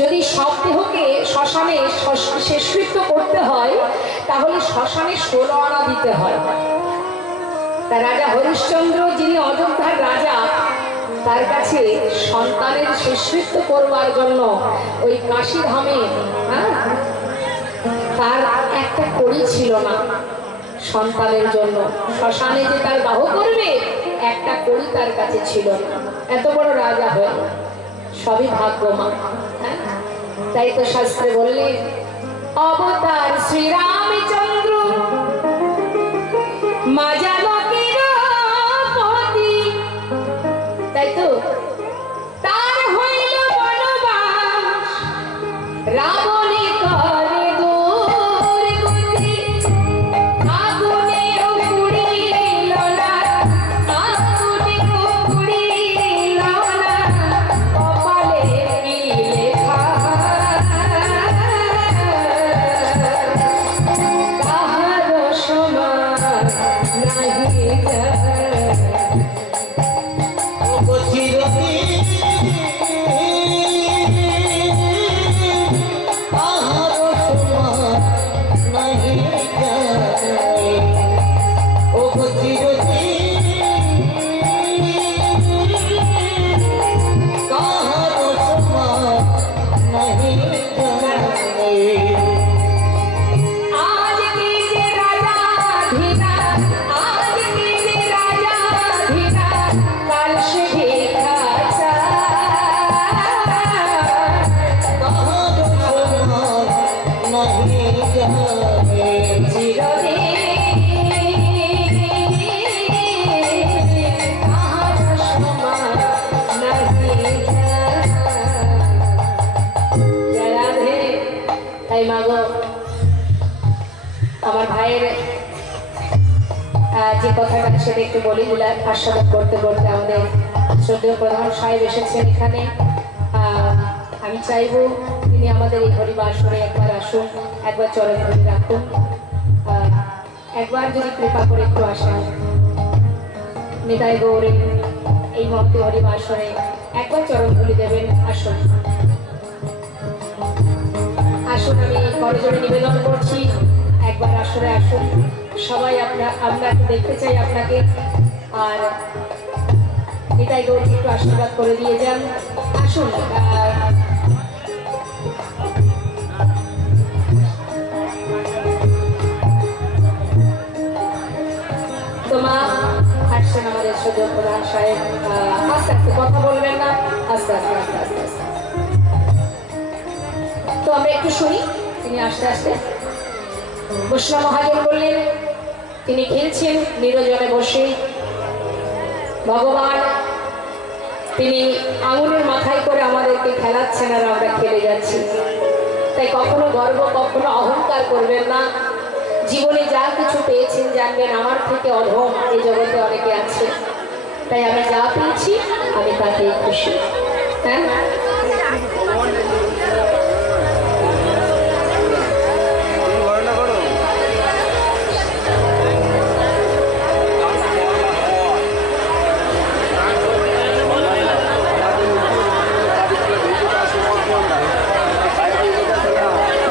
যদি সব দেহকে শ্মশানে শেষকৃত্য করতে হয় তাহলে শ্মশানে 16 আনা দিতে হয়। তা রাজা হরিশ্চন্দ্র যিনি অযোধ্যার রাজা, তার কাছে সন্তানের শেষকৃত্য করবার জন্য ওই কাশীধামে তার একটা কড়ি ছিল না সন্তানের জন্য। শ্মশানে যে তার দাহ করবে একটা কড়ি তার কাছে ছিল না। এত বড় রাজা হয়ে সবই ভাগ্যমান। তাই তো শাস্ত্রে বললেন অবতার শ্রীরামচন্দ্র মাজা লোকের পতি। তাই তো তার হইল বনবাস রাবণে করে দুর্গতি। আগুনেও পুড়িল না, আগুনেও পুড়িল না, কপালে কি লেখা তাহার সমান নাহি যায়। আমার ভাইয়ের যে কথাটা সেটা একটু বলি দিলাম। আস্বাদন করতে করতে আমাদের শ্রদ্ধেয় প্রধান সাহেব এসেছেন এখানে। আমি চাইবো তিনি আমাদের এই হরিবাসরে একবার আসুন, একবার চরণ ধরে রাখুন, একবার যদি কৃপা করে একটু আসেন নিতাই গৌরে এই মন্ত্র হরিবাসরে একবার চরণ ধরে দেবেন। আসুন আসুন, আমি করজোড়ে নিবেদন করছি একবার আসরে আসুন সবাই। আমরা দেখতে চাই আপনাকে, আর নিতাই গৌরকে একটু আশীর্বাদ করে দিয়ে যান। আসুন তো মা আসছেন আমাদের সুযোগ প্রধান সাহেব। আস্তে আস্তে কথা বলবেন না, আস্তে আস্তে আস্তে আস্তে আস্তে। তো আমরা একটু শুনি তিনি আস্তে আস্তে। বৈষ্ণব মহাজন বললেন তিনি খেলছেন নিরজনে বসে। ভগবান তিনি আঙুলের মাথায় করে আমাদেরকে খেলাচ্ছেন আর আমরা খেলে যাচ্ছি। তাই কখনো গর্ব কখনো অহংকার করবেন না। জীবনে যা কিছু পেয়েছেন জানবেন আমার থেকে অধম এই জগতে অনেকে আছে। তাই আমি যা পেয়েছি আমি তাতেই খুশি। হ্যাঁ,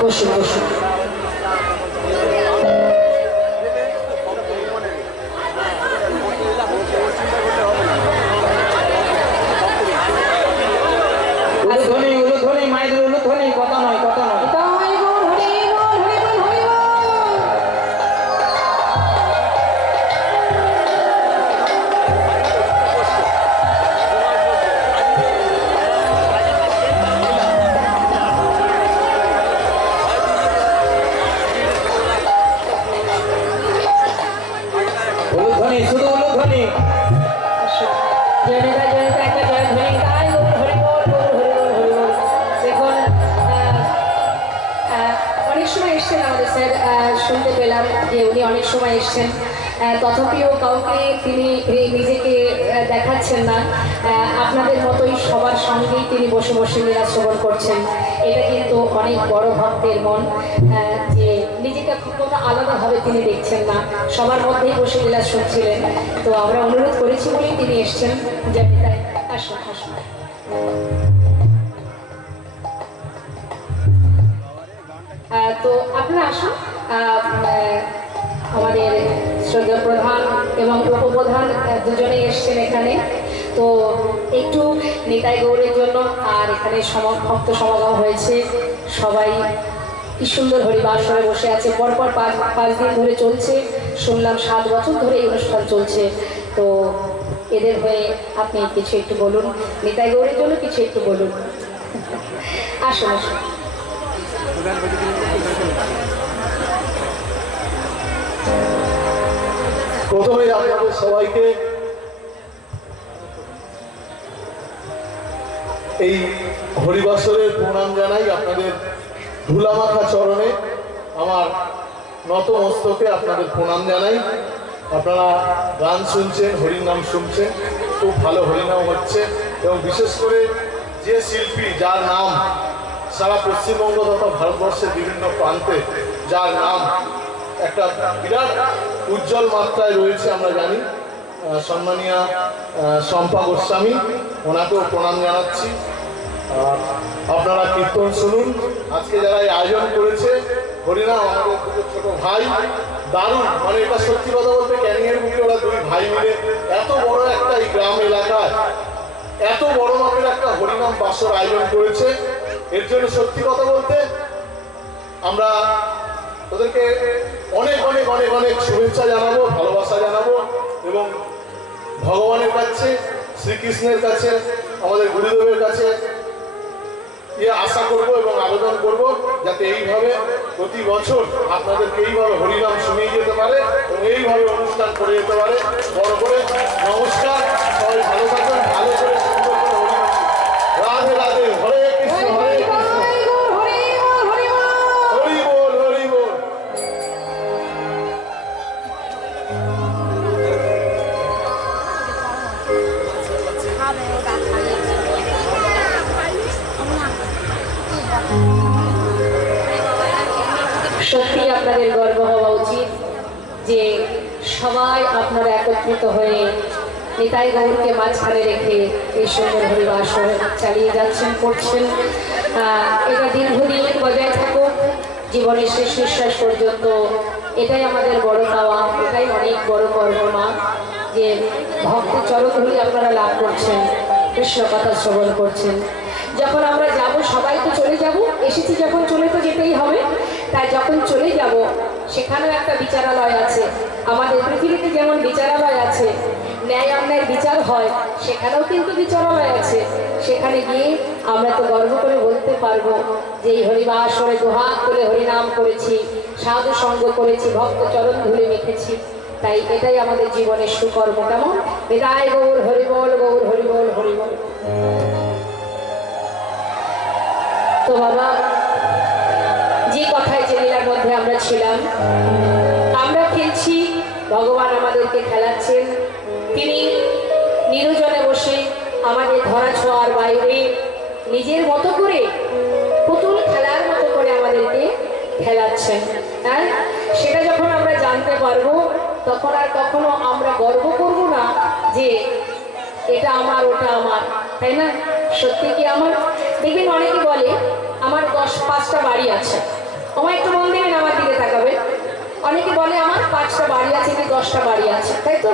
বসুন বসুন। শুনতে পেলাম যে উনি অনেক সময় এসছেন, তথাপিও কাউকে তিনি নিজেকে দেখাচ্ছেন না। আপনাদের মতোই সবার সঙ্গেই তিনি বসে বসে লীলা শ্রবণ করছেন। এটা কিন্তু অনেক বড় ভক্তের মন, যে নিজেকে কোনো আলাদাভাবে তিনি দেখছেন না, সবার মধ্যেই বসে লীলা শুনছিলেন। তো আমরা অনুরোধ করেছি বলেই তিনি এসছেন। যাতে তাই আসুন আসুন। তো আপনারা আসুন, আমাদের শ্রদ্ধা প্রধান এবং উপপ্রধান দুজনেই এসছেন এখানে। তো একটু নিতাই গৌরের জন্য আর এখানে ভক্ত সমাগম হয়েছে, সবাই কি সুন্দর হরিবাসরে বসে আছে, পরপর পাঁচ দিন ধরে চলছে, শুনলাম 7 বছর ধরে এই অনুষ্ঠান চলছে। তো এদের হয়ে আপনি কিছু একটু বলুন, নিতাই গৌরের জন্য কিছু একটু বলুন। আসুন আসুন। প্রথমেই আপনাদের সবাইকে এই হরিবাসরের প্রণাম জানাই। আপনাদের ধুলামাখা চরণে আমার নত মস্তকে আপনাদের প্রণাম জানাই। আপনারা গান শুনছেন, হরিনাম শুনছেন, খুব ভালো হরিনাম হচ্ছে। এবং বিশেষ করে যে শিল্পী, যার নাম সারা পশ্চিমবঙ্গ তথা ভারতবর্ষের বিভিন্ন প্রান্তে, যার নাম একটা বিরাট উজ্জ্বল মাত্রায় রয়েছে, আমরা জানি, সম্মানীয় শম্পা গোস্বামী, ওনাকেও প্রণাম জানাচ্ছি। আপনারা কীর্তন শুনুন। আজকে যারা এই আয়োজন করেছে হরিনাম, আমাদের দুটো ছোট ভাই, দারুণ, মানে এটা সত্যি কথা বলতে ক্যানিংয়ের বুকে ওরা 2 ভাই মিলে এত বড় একটা এই গ্রাম এলাকায় এত বড় মাপের একটা হরিনাম বাসর আয়োজন করেছে। এর জন্য সত্যি কথা বলতে আমরা ওদেরকে অনেক অনেক অনেক অনেক শুভেচ্ছা জানাবো, ভালোবাসা জানাবো এবং ভগবানের কাছে, শ্রীকৃষ্ণের কাছে, আমাদের গুরুদেবের কাছে আশা করব এবং আবেদন করব যাতে এইভাবে প্রতি বছর আপনাদেরকে এইভাবে হরিনাম শুনিয়ে যেতে পারে এবং এইভাবে অনুষ্ঠান করে যেতে পারে বড় করে। নমস্কার, সবাই ভালো থাকুন, ভালো করে সুন্দর করে হরিনাম। রাধে রাধে, হরে কৃষ্ণ হরে কৃষ্ণ, হরি বল হরি বল। সত্যি আপনাদের গর্ব হওয়া উচিত যে সবাই আপনারা একত্রিত হয়ে নিতাই গৌরকে মাঝখানে রেখে এই সুন্দর হরিবাসর চালিয়ে যাচ্ছেন, করছেন। এটা দীর্ঘদিন বজায় থাকুক, জীবনের শেষ নিঃশ্বাস পর্যন্ত। এটাই আমাদের বড় পাওয়া, এটাই অনেক বড় কর্মমা যে ভক্ত চরণধুলি আপনারা লাভ করছেন, কৃষ্ণ কথা শ্রবণ করছেন। যখন আমরা যাব, সবাই তো চলে যাব, এসেছি যখন চলে তো যেতেই হবে। তাই যখন চলে যাব সেখানেও একটা বিচারালয় আছে। আমাদের পৃথিবীতে যেমন বিচারালয় আছে, ন্যায় অন্যায়ের বিচার হয়, সেখানেও কিন্তু বিচারালয় আছে। সেখানে গিয়ে আমরা তো গর্ব করে বলতে পারবো যে এই হরিবাসরে দুহাত তুলে হরিনাম করেছি, সাধু সঙ্গ করেছি, ভক্ত চরণ ধুলে মেখেছি। তাই এটাই আমাদের জীবনের সুকর্ম। কেমন? নিতাই গৌর হরিবল, গৌর হরিবল, হরিবল। তো বাবা, যে কথায় যে লীলার মধ্যে আমরা ছিলাম, আমরা খেলছি, ভগবান আমাদেরকে খেলাচ্ছেন। তিনি নিরজনে বসে আমাদের ধরা ছোঁয়ার বাইরে নিজের মতো করে, পুতুল খেলার মতো করে আমাদেরকে খেলাচ্ছেন। হ্যাঁ, সেটা যখন আমরা জানতে পারবো, তখন আর কখনো আমরা গর্ব করব না যে এটা আমার, ওটা আমার, তাই না? সত্যি কি আমার? দেখবেন অনেকে বলে আমার 5টা বাড়ি আছে। আমার একটু মন দেবেন, আমার দিকে তাকাবে। অনেকে বলে আমার 5টা বাড়ি আছে কি 10টা বাড়ি আছে, তাই তো?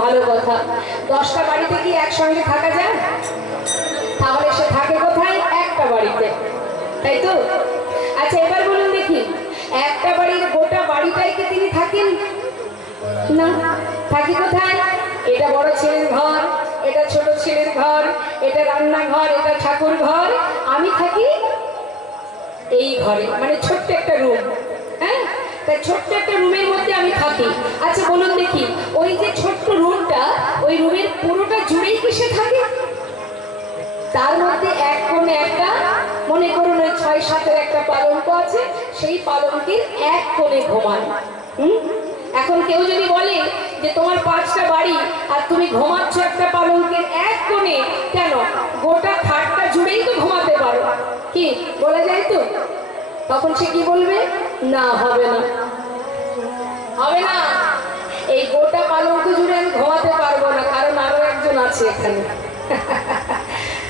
ভালো কথা। 10টা বাড়িতে কি একসঙ্গে থাকা যায়? তাহলে সে থাকে কোথায়? একটা বাড়িতে, তাই তো? আচ্ছা, এবার বলুন দেখি, একটা বাড়ির গোটা বাড়িটাই কি তিনি থাকেন? না, থাকি কোথায়? এটা বড় ছেলের ঘর, এটা ছোট ছেলের ঘর, এটা রান্নাঘর, এটা ঠাকুর ঘর, আমি থাকি এই ঘরে, মানে ছোট্ট একটা রুম। হ্যাঁ, তাই ছোট্ট একটা রুমের মধ্যে আমি থাকি। আচ্ছা বলুন দেখি, ওই যে ছোট্ট রুমটা, ওই রুমের পুরোটা জুড়েই কি সে থাকে? তার মধ্যে এক কোণে একটা, মনে করুন ওই 6-7-এর একটা পালঙ্ক আছে, সেই পালঙ্কের এক কোণে ঘুমান। এখন কেউ যদি বলে যে তোমার 5টা বাড়ি আর তুমি ঘুমাচ্ছ একটা পালঙ্কের এক কোণে, কেন? গোটা খাটটা জুড়েই তো ঘুমাতে পারো, কি বলা যায় তো? তখন সে কি বলবে? না, হবে না, হবে না, এই গোটা পালঙ্ক জুড়ে আমি ঘুমাতে পারবো না, কারণ আরো একজন আছে এখানে।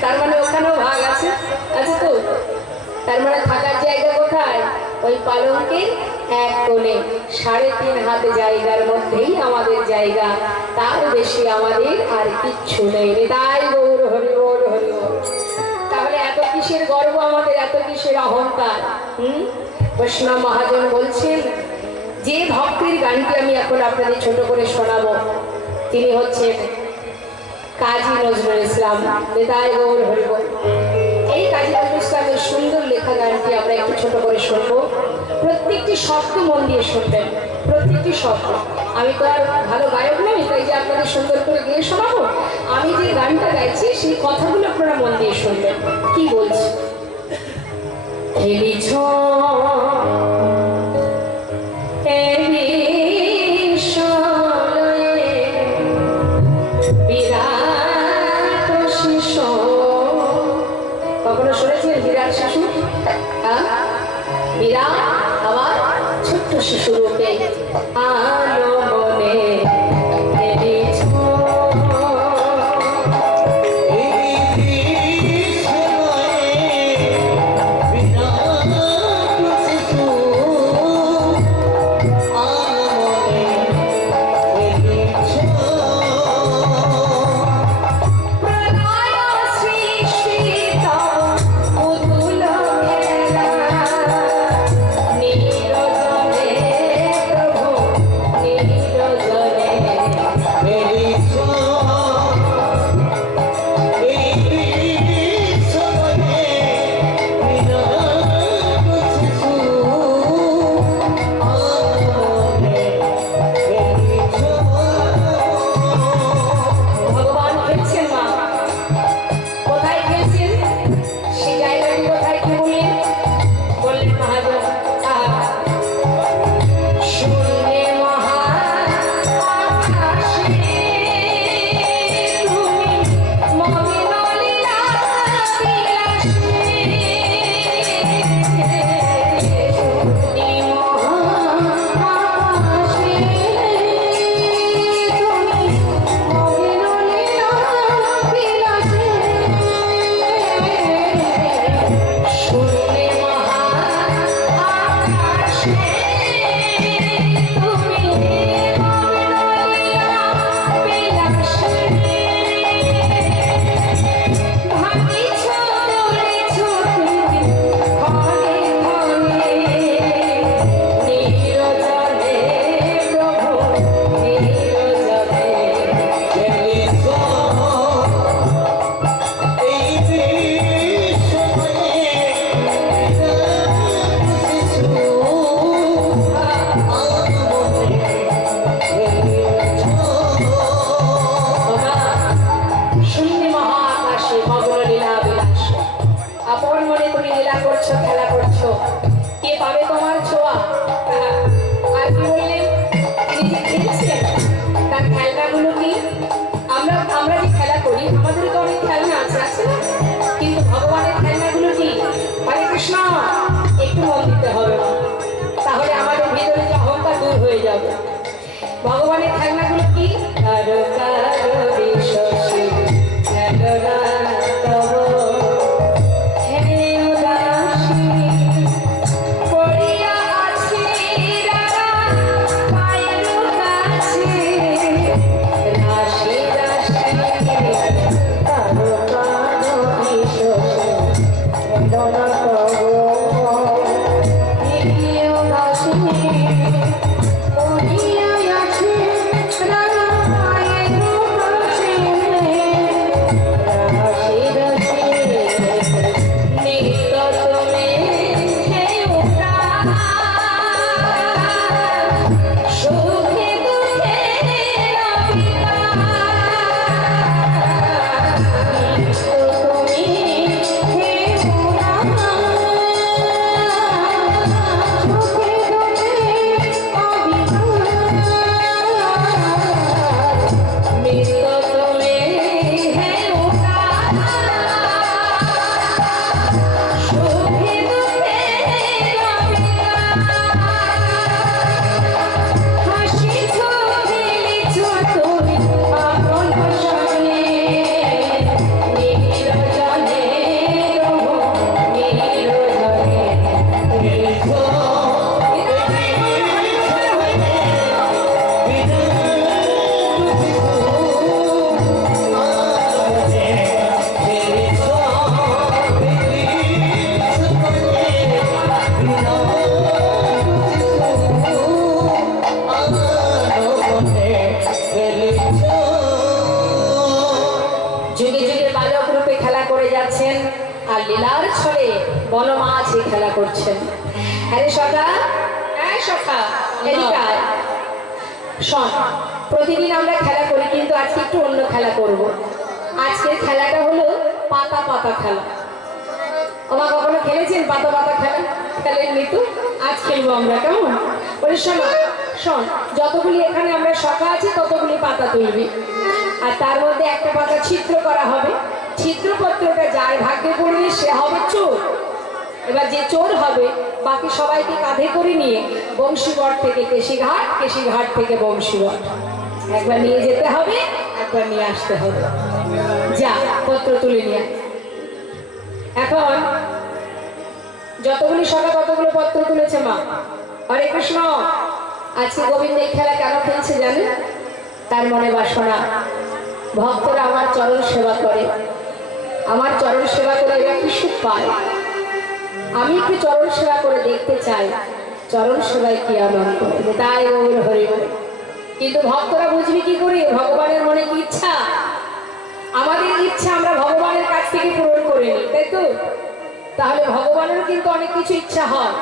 তার মানে ওখানেও ভাগ আছে, আছে তো? তার মানে থাকার জায়গা কোথায়? ওই ওই পালঙ্কের এক কোণে 3.5 হাত জায়গার মধ্যেই আমাদের জায়গা, তার বেশি আমাদের আর কিচ্ছু নেই। তাই গৌর হরি বল হরি বল। তাহলে এত কিসের গর্ব আমাদের, এত কিসের অহংকার? বৈষ্ণব মহাজন বলছেন, যে ভক্তের গানটি আমি এখন আপনাদের ছোট করে শোনাবো তিনি হচ্ছেন কাজী নজরুল ইসলাম। তাই গৌর হরি বল। এই কাজী নজরুল ইসলামের সুন্দর লেখা গানটি আমরা একটু ছোট করে শুনবো। প্রত্যেকটি শব্দ মন দিয়ে শুনবেন, প্রত্যেকটি শব্দ। আমি তো আর ভালো গায়ক নই, তাই যে আপনাদের সুন্দর করে গিয়ে শোনাবো। আমি যে গানটা গাইছি সেই কথাগুলো আপনারা মন দিয়ে শুনবেন। কি বলছি? খেলিছ কখনো শুনেছেন বিরাট শিশু? বিরাট আবার ছোট্ট শিশু রূপে আলো মনে ভগবানের খেলনাগুলো কি? ছলে বনমাঝি খেলা করছেন। আরে সখা, এই সখা, এদিকে আয়। শোন, প্রতিদিন আমরা খেলা করি, কিন্তু আজকে একটু অন্য খেলা করব। আজকের খেলাটা হলো পাতা পাতা খেলা। ওমা, কখনো খেলেছেন পাতা পাতা খেলা? খেলেননি তো? আজ খেলবো আমরা, কেমন? বলে শোন শোন, যতগুলি এখানে আমরা সখা আছি ততগুলি পাতা তুলবি, আর তার মধ্যে একটা পাতা ছিদ্র করা হবে। ছিদ্রপত্রটা যার ভাগ্যে পড়বে সে হবে চোর। এবার যে চোর হবে বাকি সবাইকে কাঁধে করে নিয়ে বংশীগড় থেকে কেশিঘাট, কেশিঘাট থেকে বংশীগড়, একবার নিয়ে যেতে হবে, একবার নিয়ে আসতে হবে। যা, পত্র তুলে নিয়ে। এখন যতগুলি সখা ততগুলো পত্র তুলেছে মা। হরে কৃষ্ণ। আজকে গোবিন্দ এই খেলা কেন খেলছে জানেন? তার মনে বাসনা, ভক্তরা আমার চরণ সেবা করে, আমার চরণ সেবা করে এরা কি সুখ পায়। আমি একটু চরণ সেবা করে দেখতে চাই চরণ সেবায় কি আনন্দ, তাই গৌর হরি বল। কিন্তু ভক্তরা বুঝবি কি করে ভগবানের মনে কি ইচ্ছা? আমাদের ইচ্ছা আমরা ভগবানের কাছ থেকে পূরণ করে নিই, তাই তো? তাহলে ভগবানের কিন্তু অনেক কিছু ইচ্ছা হয়।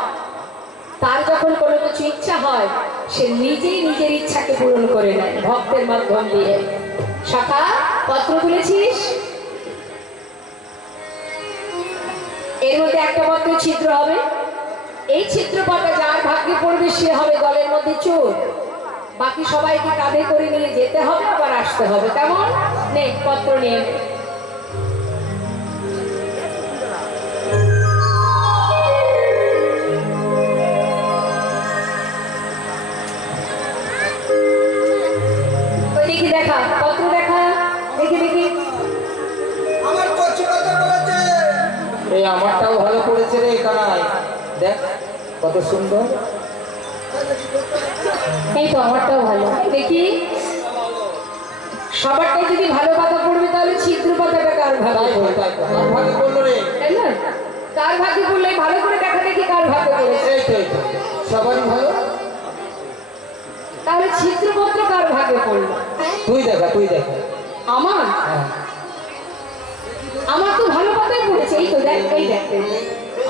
তার যখন কোনো কিছু ইচ্ছা হয় সে নিজেই নিজের ইচ্ছাকে পূরণ করে নেয় ভক্তের মাধ্যম দিয়ে। সখা, পত্র তুলেছিস? এর মধ্যে একটা পত্র ছিদ্র হবে। এই ছিদ্র পাতা যার ভাগ্যে পড়বে সে হবে গলের মধ্যে চোর। বাকি সবাইকে কাঁধে করে নিয়ে যেতে হবে, আবার আসতে হবে, কেমন? নে, পত্র নিয়ে নে। দেখি, দেখা পত্র, দেখা, দেখি দেখি। আমার কচি কথা বলেছে। এই আমারটাও ভালো করেছে রে কানাই, দেখ কত সুন্দর। এই তো আমারটাও ভালো, দেখি। সবারটাই যদি ভালো পাতা পড়বে তাহলে ছিদ্র পাতাটা কার ভাগে পড়বে? কার ভাগে বললো রে? তাই না? কার ভাগে পড়লে ভালো করে দেখা দেখি কার ভাগে পড়েছে। এই তো সবারই ভালো। তাহলে ছিদ্রপত্র কার ভাগে পড়লো? তুই দেখা, তুই দেখা। আমার হ্যাঁ। আমার তো ভালো পাতাই পড়েছে। এই তো দেখ, এই দেখ,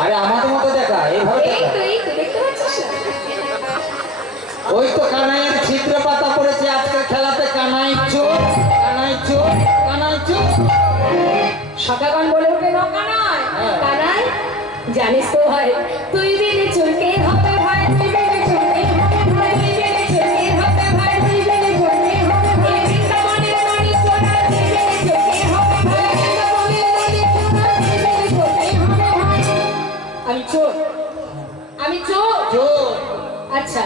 আরে আমাদের মতো দেখা, এইভাবে এই দেখা। তো, এই তো দেখতে পাচ্ছিস না? ওই তো কানাইয়ের ছিদ্র পাতা পড়েছে আজকের খেলাতে। কানাই চোর, কানাই চোর, কানাই চোর। সকাগান বলে ওঠে, ন কানাই, হ্যাঁ। কানাই, জানিস তো ভাই, তুই বিনে চুলকে হবে ভাই, তুই বিনে চুলকে হবে ভাই, তুই বিনে চুলকে হবে ভাই, তুই বিনে চুলকে হবে ভাই, বৃন্দাবনের মণি চোরা, তুই বিনে চুলকে হবে ভাই, বৃন্দাবনের মণি চোরা, তুই বিনে চুলকে হবে ভাই। আমি চোর, আমি চোর। চোর। আচ্ছা,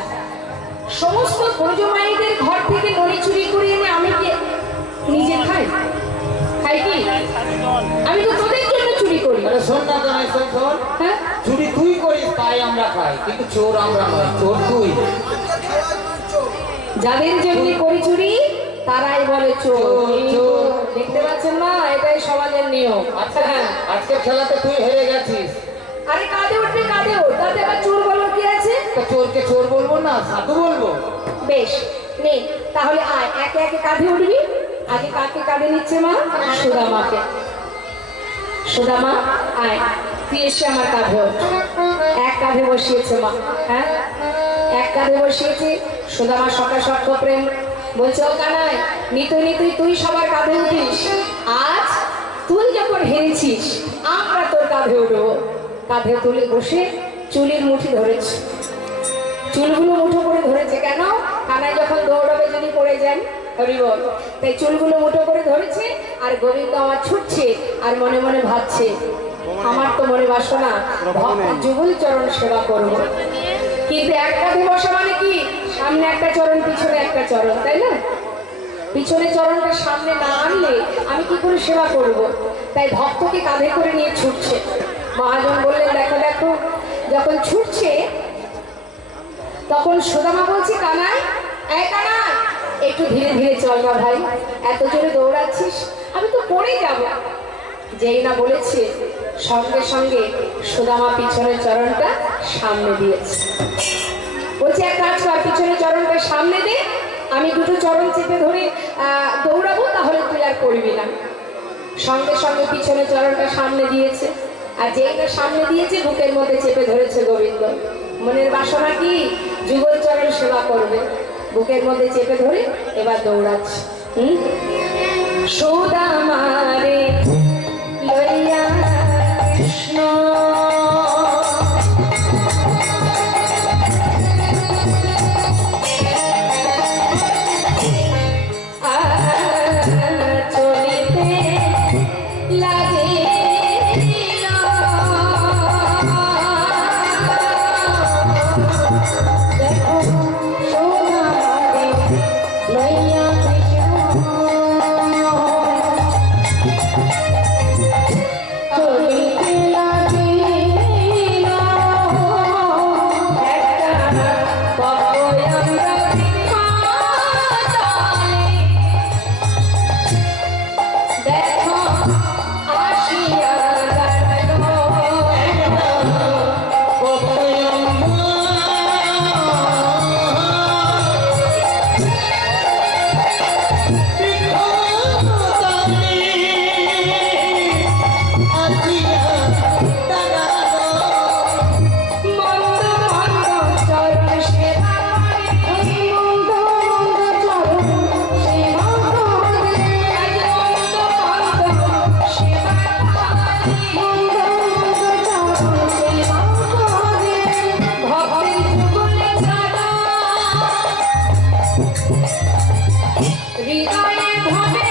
সমস্ত ব্রজমাইদের ঘর থেকে নড়ি চুরি করে এনে আমি কি নিজে খাই? খাই কি? আমি তো তোদের জন্য চুরি করি। আরে শোন না কানাই, শোন শোন। হ্যাঁ, চুরি তুই করিস তাই আমরা খাই, কিন্তু চোর আমরা নয়, চোর তুই। যাদের জন্য করি চুরি তারাই বলে চোর। চোর। দেখতে পাচ্ছেন না, এটাই সমাজের নিয়ম। আচ্ছা, হ্যাঁ, আজকের খেলাতে তুই হেরে গেছিস। আরে কাঁধে উঠবে, কাঁধে উঠ, তাতে আবার চোর বলার কি আছে? তা চোরকে চোর বলবো না, সাধু বলবো? বেশ, নে তাহলে আয়, একে একে কাঁধে উঠবি। আগে কাকে কাঁধে নিচ্ছে মা? সুদামাকে। সুদামা, আয়, তুই এসে আমার কাঁধে ওঠ। এক কাঁধে বসিয়েছে মা। হ্যাঁ, এক কাঁধে বসিয়েছে। সুদামা সকা সক্ষ প্রেম বলছে, ও কানাই, নিতুই নিতুই তুই সবার কাঁধে উঠিস। আজ তুই যখন হেরেছিস আমরা তোর কাঁধে উঠবো। কাঁধে তুলে বসে চুলের মুঠি ধরেছে, চুলগুলো মুঠো করে ধরেছে। কেন? কানাই যখন দৌড়াবে যদি পড়ে যান, হরি বল, তাই চুলগুলো মুঠো করে ধরেছে। আর গোবিন্দ আমার ছুটছে আর মনে মনে ভাবছে, আমার তো মনে বাসনা ভক্তের যুগল চরণ সেবা করবো। কিন্তু এক কাঁধে বসা মানে কি? সামনে একটা চরণ, পিছনে একটা চরণ, তাই না? পিছনে চরণটা সামনে না আনলে আমি কি করে সেবা করব? তাই ভক্তকে কাঁধে করে নিয়ে ছুটছে। মহাজন বললেন, দেখো দেখো, যখন ছুটছে তখন সুদামা বলছে, কানাই, এই কানাই, একটু ধীরে ধীরে চল না ভাই, এত জোরে দৌড়াচ্ছিস, আমি তো পড়ে যাব। যেই না বলেছে সঙ্গে সঙ্গে সুদামা পিছনের চরণটা সামনে দিয়েছে। বলছে, এক কাজ কর, পিছনের চরণটা সামনে দে, আমি দুটো চরণ চেপে ধরে দৌড়াবো, তাহলে তুই আর পড়বি না। সঙ্গে সঙ্গে পিছনের চরণটা সামনে দিয়েছে। আর যেইটা সামনে দিয়েছে বুকের মধ্যে চেপে ধরেছে গোবিন্দ। মনের বাসনা কি? যুগল চরণ সেবা করবে। বুকের মধ্যে চেপে ধরে এবার দৌড়াচ্ছে। সুদামারে লইয়া কৃষ্ণ চলিতে লাগে দেখো সোনারে লইয়া চলিতে লাগে একটা পাবই আমরা দেখো আসিয়া হৃদয়ে ধরে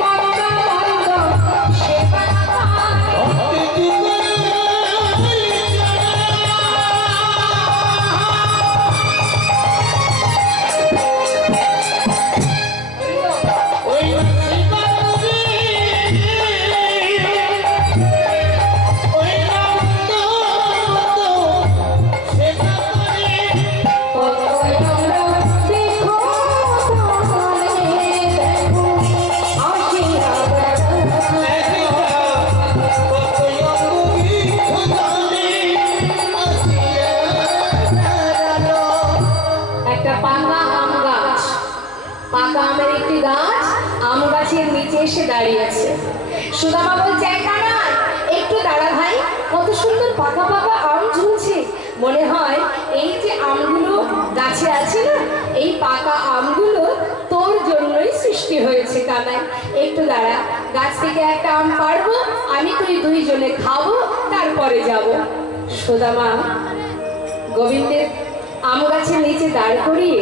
মন্দ মন্দ সেবা একটা পাকা আম গাছ, পাকা আমের একটি গাছ আম গাছের নিচে এসে দাঁড়িয়েছে। সুদামা বলছে, কানাই একটু দাঁড়া ভাই, কত সুন্দর পাকা পাকা আম ঝুলছে। মনে হয় এই যে আমগুলো গাছে আছে না, এই পাকা আমগুলো তোর জন্যই সৃষ্টি হয়েছে। কানাই একটু দাঁড়া, গাছ থেকে একটা আম পারবো, আমি তুই দুইজনে খাবো, তারপরে যাব। সুদামা গোবিন্দের আম গাছের নিচে দাঁড় করিয়ে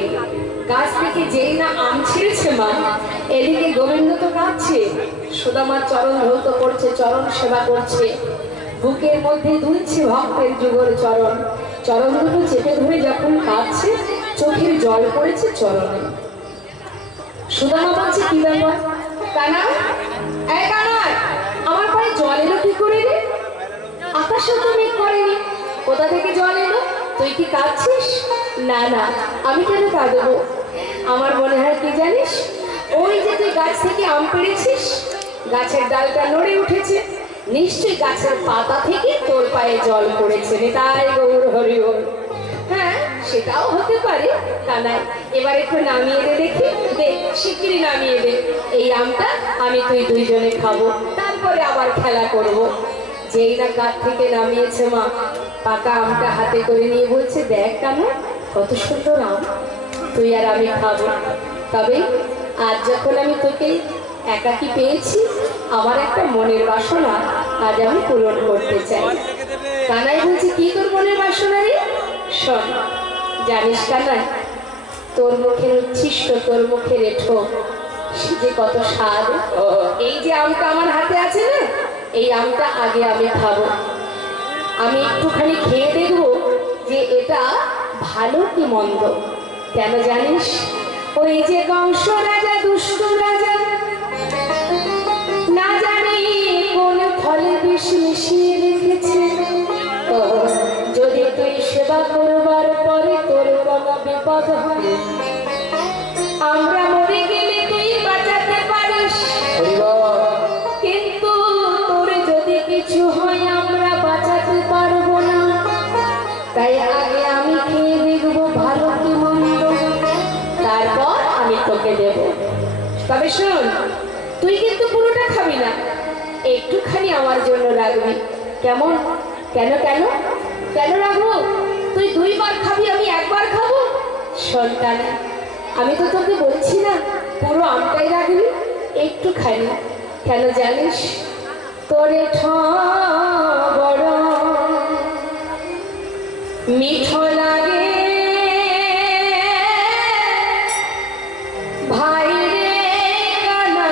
গাছ থেকে যেই না আম ছিঁড়েছে মা, এদিকে গোবিন্দ তো কাঁদছে, সুদামার চরণ ধৌত করছে, চরণ সেবা করছে, বুকের মধ্যে দুলছে ভক্তের যুগল চরণ। চরণ দুটো চেপে ধরে যখন কাঁদছে, চোখের জল পড়েছে চরণে। সুদামা বলছে, কি ব্যাপার কানা? এই কানা, আমার পায়ে জল এলো কি করে রে? আকাশে তো মেঘ করেনি, কোথা থেকে জল এলো? তুই কি কাঁদছিস? না না, আমি কেন কাঁদবো? আমার মনে হয় কি জানিস, ওই যে তুই গাছ থেকে আম পেড়েছিস, গাছের ডালটা নড়ে উঠেছে, নিশ্চয়ই গাছের পাতা থেকে তোর পায়ে জল পড়েছে। তাই গৌর হরি হরি। হ্যাঁ, সেটাও হতে পারে কানাই। এবার একটু নামিয়ে দে দেখি, দে শিগগিরই নামিয়ে দে। এই আমটা আমি তুই দুইজনে খাবো, তারপরে আবার খেলা করব। যেই না গাছ থেকে নামিয়েছে মা, পাকা আমটা হাতে করে নিয়ে বলছে, দেখ কানা কত সুন্দর আম, তুই আর আমি খাবো। তবে আজ যখন আমি তোকে একাকি পেয়েছি, আমার একটা মনের বাসনা আজ আমি পূরণ করতে চাই। কানাই বলছে, কি তোর মনের বাসনা রে? শোন, জানিস কানাই, তোর মুখের উচ্ছিষ্ট, তোর মুখের এঠো যে কত স্বাদ। এই যে আমটা আমার হাতে আছে না, এই আমটা আগে আমি খাবো। আমি একটুখানি খেয়ে দেখবো যে এটা ভালো কি মন্দ। কেন জানিস, ওই যে কংস রাজা, দুষ্ট রাজা, না জানি কোন ফলে বিষ মিশিয়ে রেখেছে। যদি তুই সেবা করবার পরে তোর কোনো বিপদ হয়, আমরা মরে গেলে তুই বাঁচাতে পারিস, কিন্তু তোর যদি কিছু হয় আমরা বাঁচাতে পারবো না। তাই আগে আমি খেয়ে দেখবো ভালো কি মন্দ, তারপর আমি তোকে দেব। তবে শোন, তুই কিন্তু পুরোটা খাবি না, একটুখানি আমার জন্য রাখবি। কেমন? কেন কেন কেন রাখবো? তুই 2 বার খাবি, আমি 1 বার খাবো? শোন কানা, আমি তো তোকে বলছি না পুরো আমটাই রাখবি, একটু খানি। কেন জানিস? তোরে বড় মিঠো লাগে ভাই রে কানা,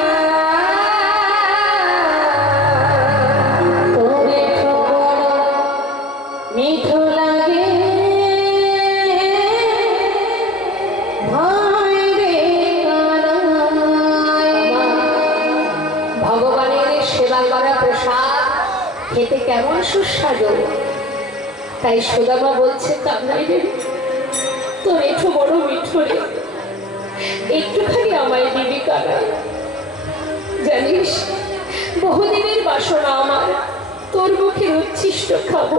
তোরে বড় মিঠো লাগে ভাই রে কানা। ভগবানের সেবা করা প্রসাদ খেতে কেমন সুস্বাদু। তাই সুদামা বলছে, কানাই রে, তোর একটু বড় মিঠো রে, একটুখানি আমায় দিবি কানাই। জানিস, বহুদিনের বাসনা আমার তোর মুখের উচ্ছিষ্ট খাবো।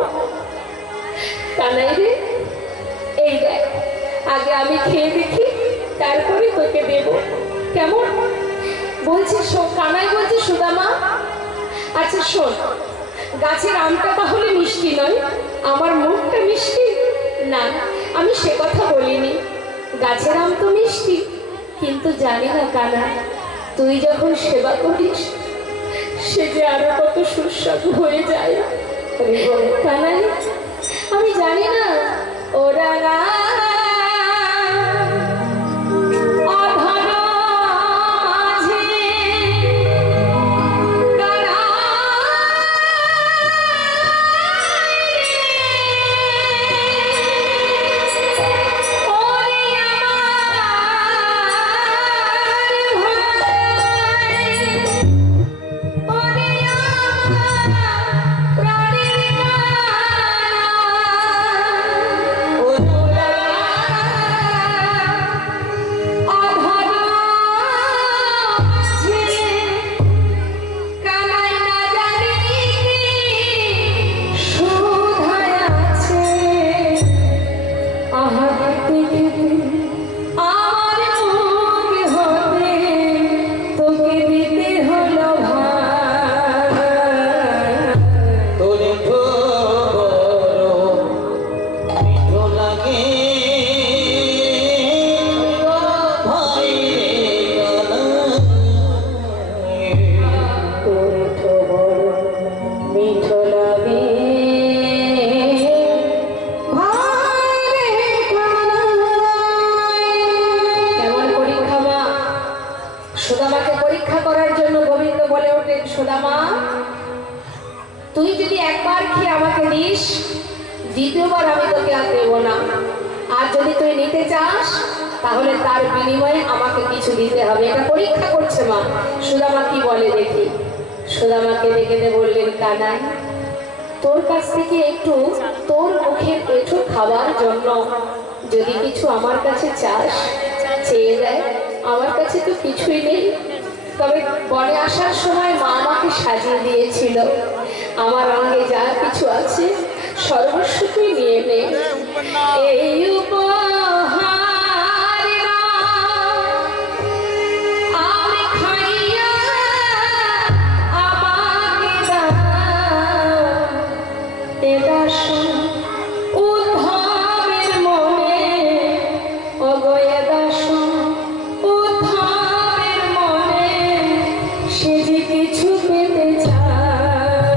কানাই রে, এই দেখ, আগে আমি খেয়ে দেখি, তারপরে তোকে দেব, কেমন? বলছে কানাই বলছে, সুদামা আচ্ছা শোন, গাছের আমটা তাহলে মিষ্টি নয়, আমার মুখটা মিষ্টি? না, আমি সে কথা বলিনি, গাছের আম তো মিষ্টি, কিন্তু জানি না কানা, তুই যখন সেবা করিস সে যে আরো কত সুস্বাদু হয়ে যায়। কানাই, আমি জানি না ওরা সুদামাকে পরীক্ষা করার জন্য গোবিন্দ বলে ওঠেন, সুদামা, তুই যদি 1 বার খেয়ে আমাকে দিস, 2য় বার আমি তোকে আর দেব না। আর যদি তুই নিতে চাস তাহলে তার বিনিময়ে আমাকে কিছু দিতে হবে। এটা পরীক্ষা করছে মা। সুদামা কি বলে দেখি। সুদামাকে দেখে বললেন, কানাই, তোর কাছ থেকে একটু তোর মুখের একটু খাবার জন্য যদি কিছু আমার কাছে চাস, চেয়ে দেয়। আমার কাছে তো কিছুই নেই, তবে বনে আসার সময় মা আমাকে সাজিয়ে দিয়েছিল, আমার অঙ্গে যা কিছু আছে সর্বস্ব তুই নিয়ে নে। এই উপহার আমি খাইয়া আমাকে দাও, এটা শোন উদ্ধারের মনে, অগয়া দাস উদ্ধারের মনে, সে যে কিছু পেতে চায়।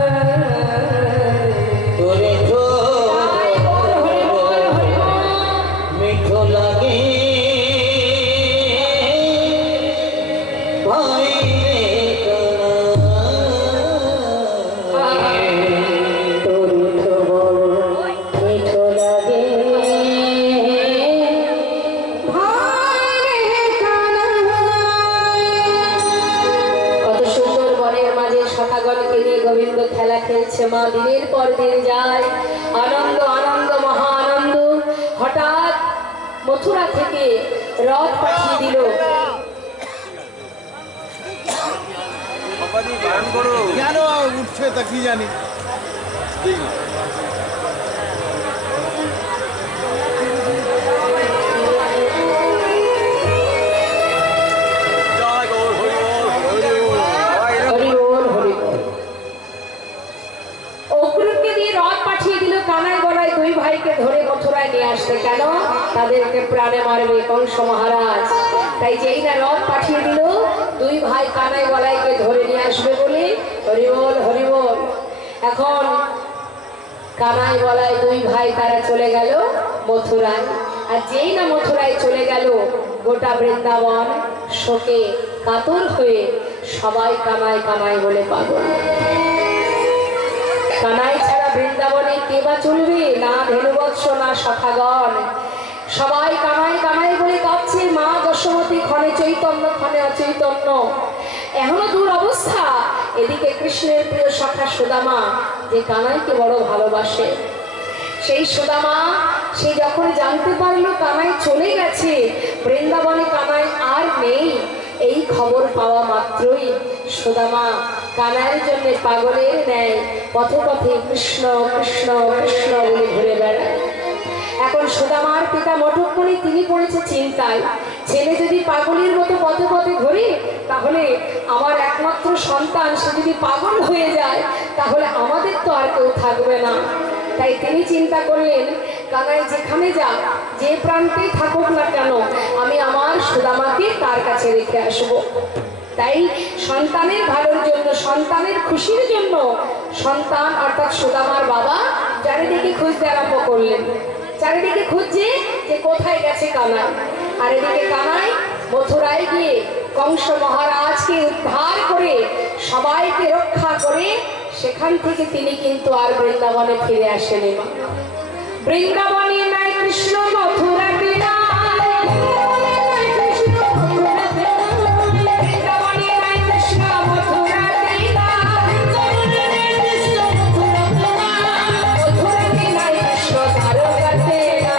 তোরে মিঠো লাগে ভাই রে তোর মিঠো বড় মিঠো লাগে ভাই রে কানাই। কত সুন্দর বনের মাঝে সখাগণকে নিয়ে গোবিন্দ খেলা খেলছে। মা দিনের পর দিন যায়, আনন্দ আনন্দ মহা আনন্দ। হঠাৎ মথুরা থেকে রথ পাঠিয়ে দিল। কেন উঠছে তা কি জানি। হরি বল হরি বল। অগ্র কানাইকে ধরে মথুরায় নিয়ে আসতে, কেন? তাদেরকে প্রাণে মারবে কংস মহারাজ। তাই যেই না রথ পাঠিয়ে দিল দুই ভাই কানাই বলাইকে ধরে নিয়ে আসবে বলে। হরিবল হরিবল। এখন কানাই বলাই দুই ভাই তারা চলে গেল মথুরায়। আর যেই না মথুরায় চলে গেল গোটা বৃন্দাবন শোকে কাতর হয়ে সবাই কানাই কানাই বলে পাগল। কানাই ছাড়া বৃন্দাবনে কে বা চলবে? না ধেনুবৎস না সখাগণ, সবাই কানাই কানাই বলে কাঁদছে। মা যশোমতী ক্ষণে চৈতন্য ক্ষণে অচৈতন্য, এখনো দূর অবস্থা। এদিকে কৃষ্ণের প্রিয় সখা সুদামা যে কানাইকে বড় ভালোবাসে, সেই সুদামা সে যখন জানতে পারলো কানাই চলে গেছে, বৃন্দাবনে কানাই আর নেই, এই খবর পাওয়া মাত্রই সুদামা কানাইয়ের জন্য পাগলের ন্যায় পথে পথে কৃষ্ণ কৃষ্ণ কৃষ্ণ বলে ঘুরে বেড়ায়। এখন সুদামার পিতা মঠকমণি তিনি পড়েছে চিন্তায়, ছেলে যদি পাগলের মতো পথে পথে ঘুরে তাহলে আমার একমাত্র সন্তান সে যদি পাগল হয়ে যায় তাহলে আমাদের তো আর কেউ থাকবে না। তাই তিনি চিন্তা করলেন কানাই যেখানে যাক, যে প্রান্তেই থাকুক না কেন, আমি আমার সুদামাকে তার কাছে রেখে আসব। তাই সন্তানের ভালোর জন্য, সন্তানের খুশির জন্য সন্তান অর্থাৎ সুদামার বাবা চারিদিকে খুঁজতে আরম্ভ করলেন। চারিদিকে খুঁজছে যে কোথায় গেছে কানাই। আর এদিকে কানাই মথুরায় গিয়ে কংস মহারাজকে উদ্ধার করে সবাইকে রক্ষা করে সেখান থেকে তিনি কিন্তু আর বৃন্দাবনে ফিরে আসেনি। বৃন্দাবনে নাই কৃষ্ণ মথুরাতে নাই, বৃন্দাবনে নাই কৃষ্ণ মথুরাতে নাই, মথুরাতে নাই কৃষ্ণ দ্বারকাতে নাই, মথুরাতে নাই কৃষ্ণ দ্বারকাতে নাই।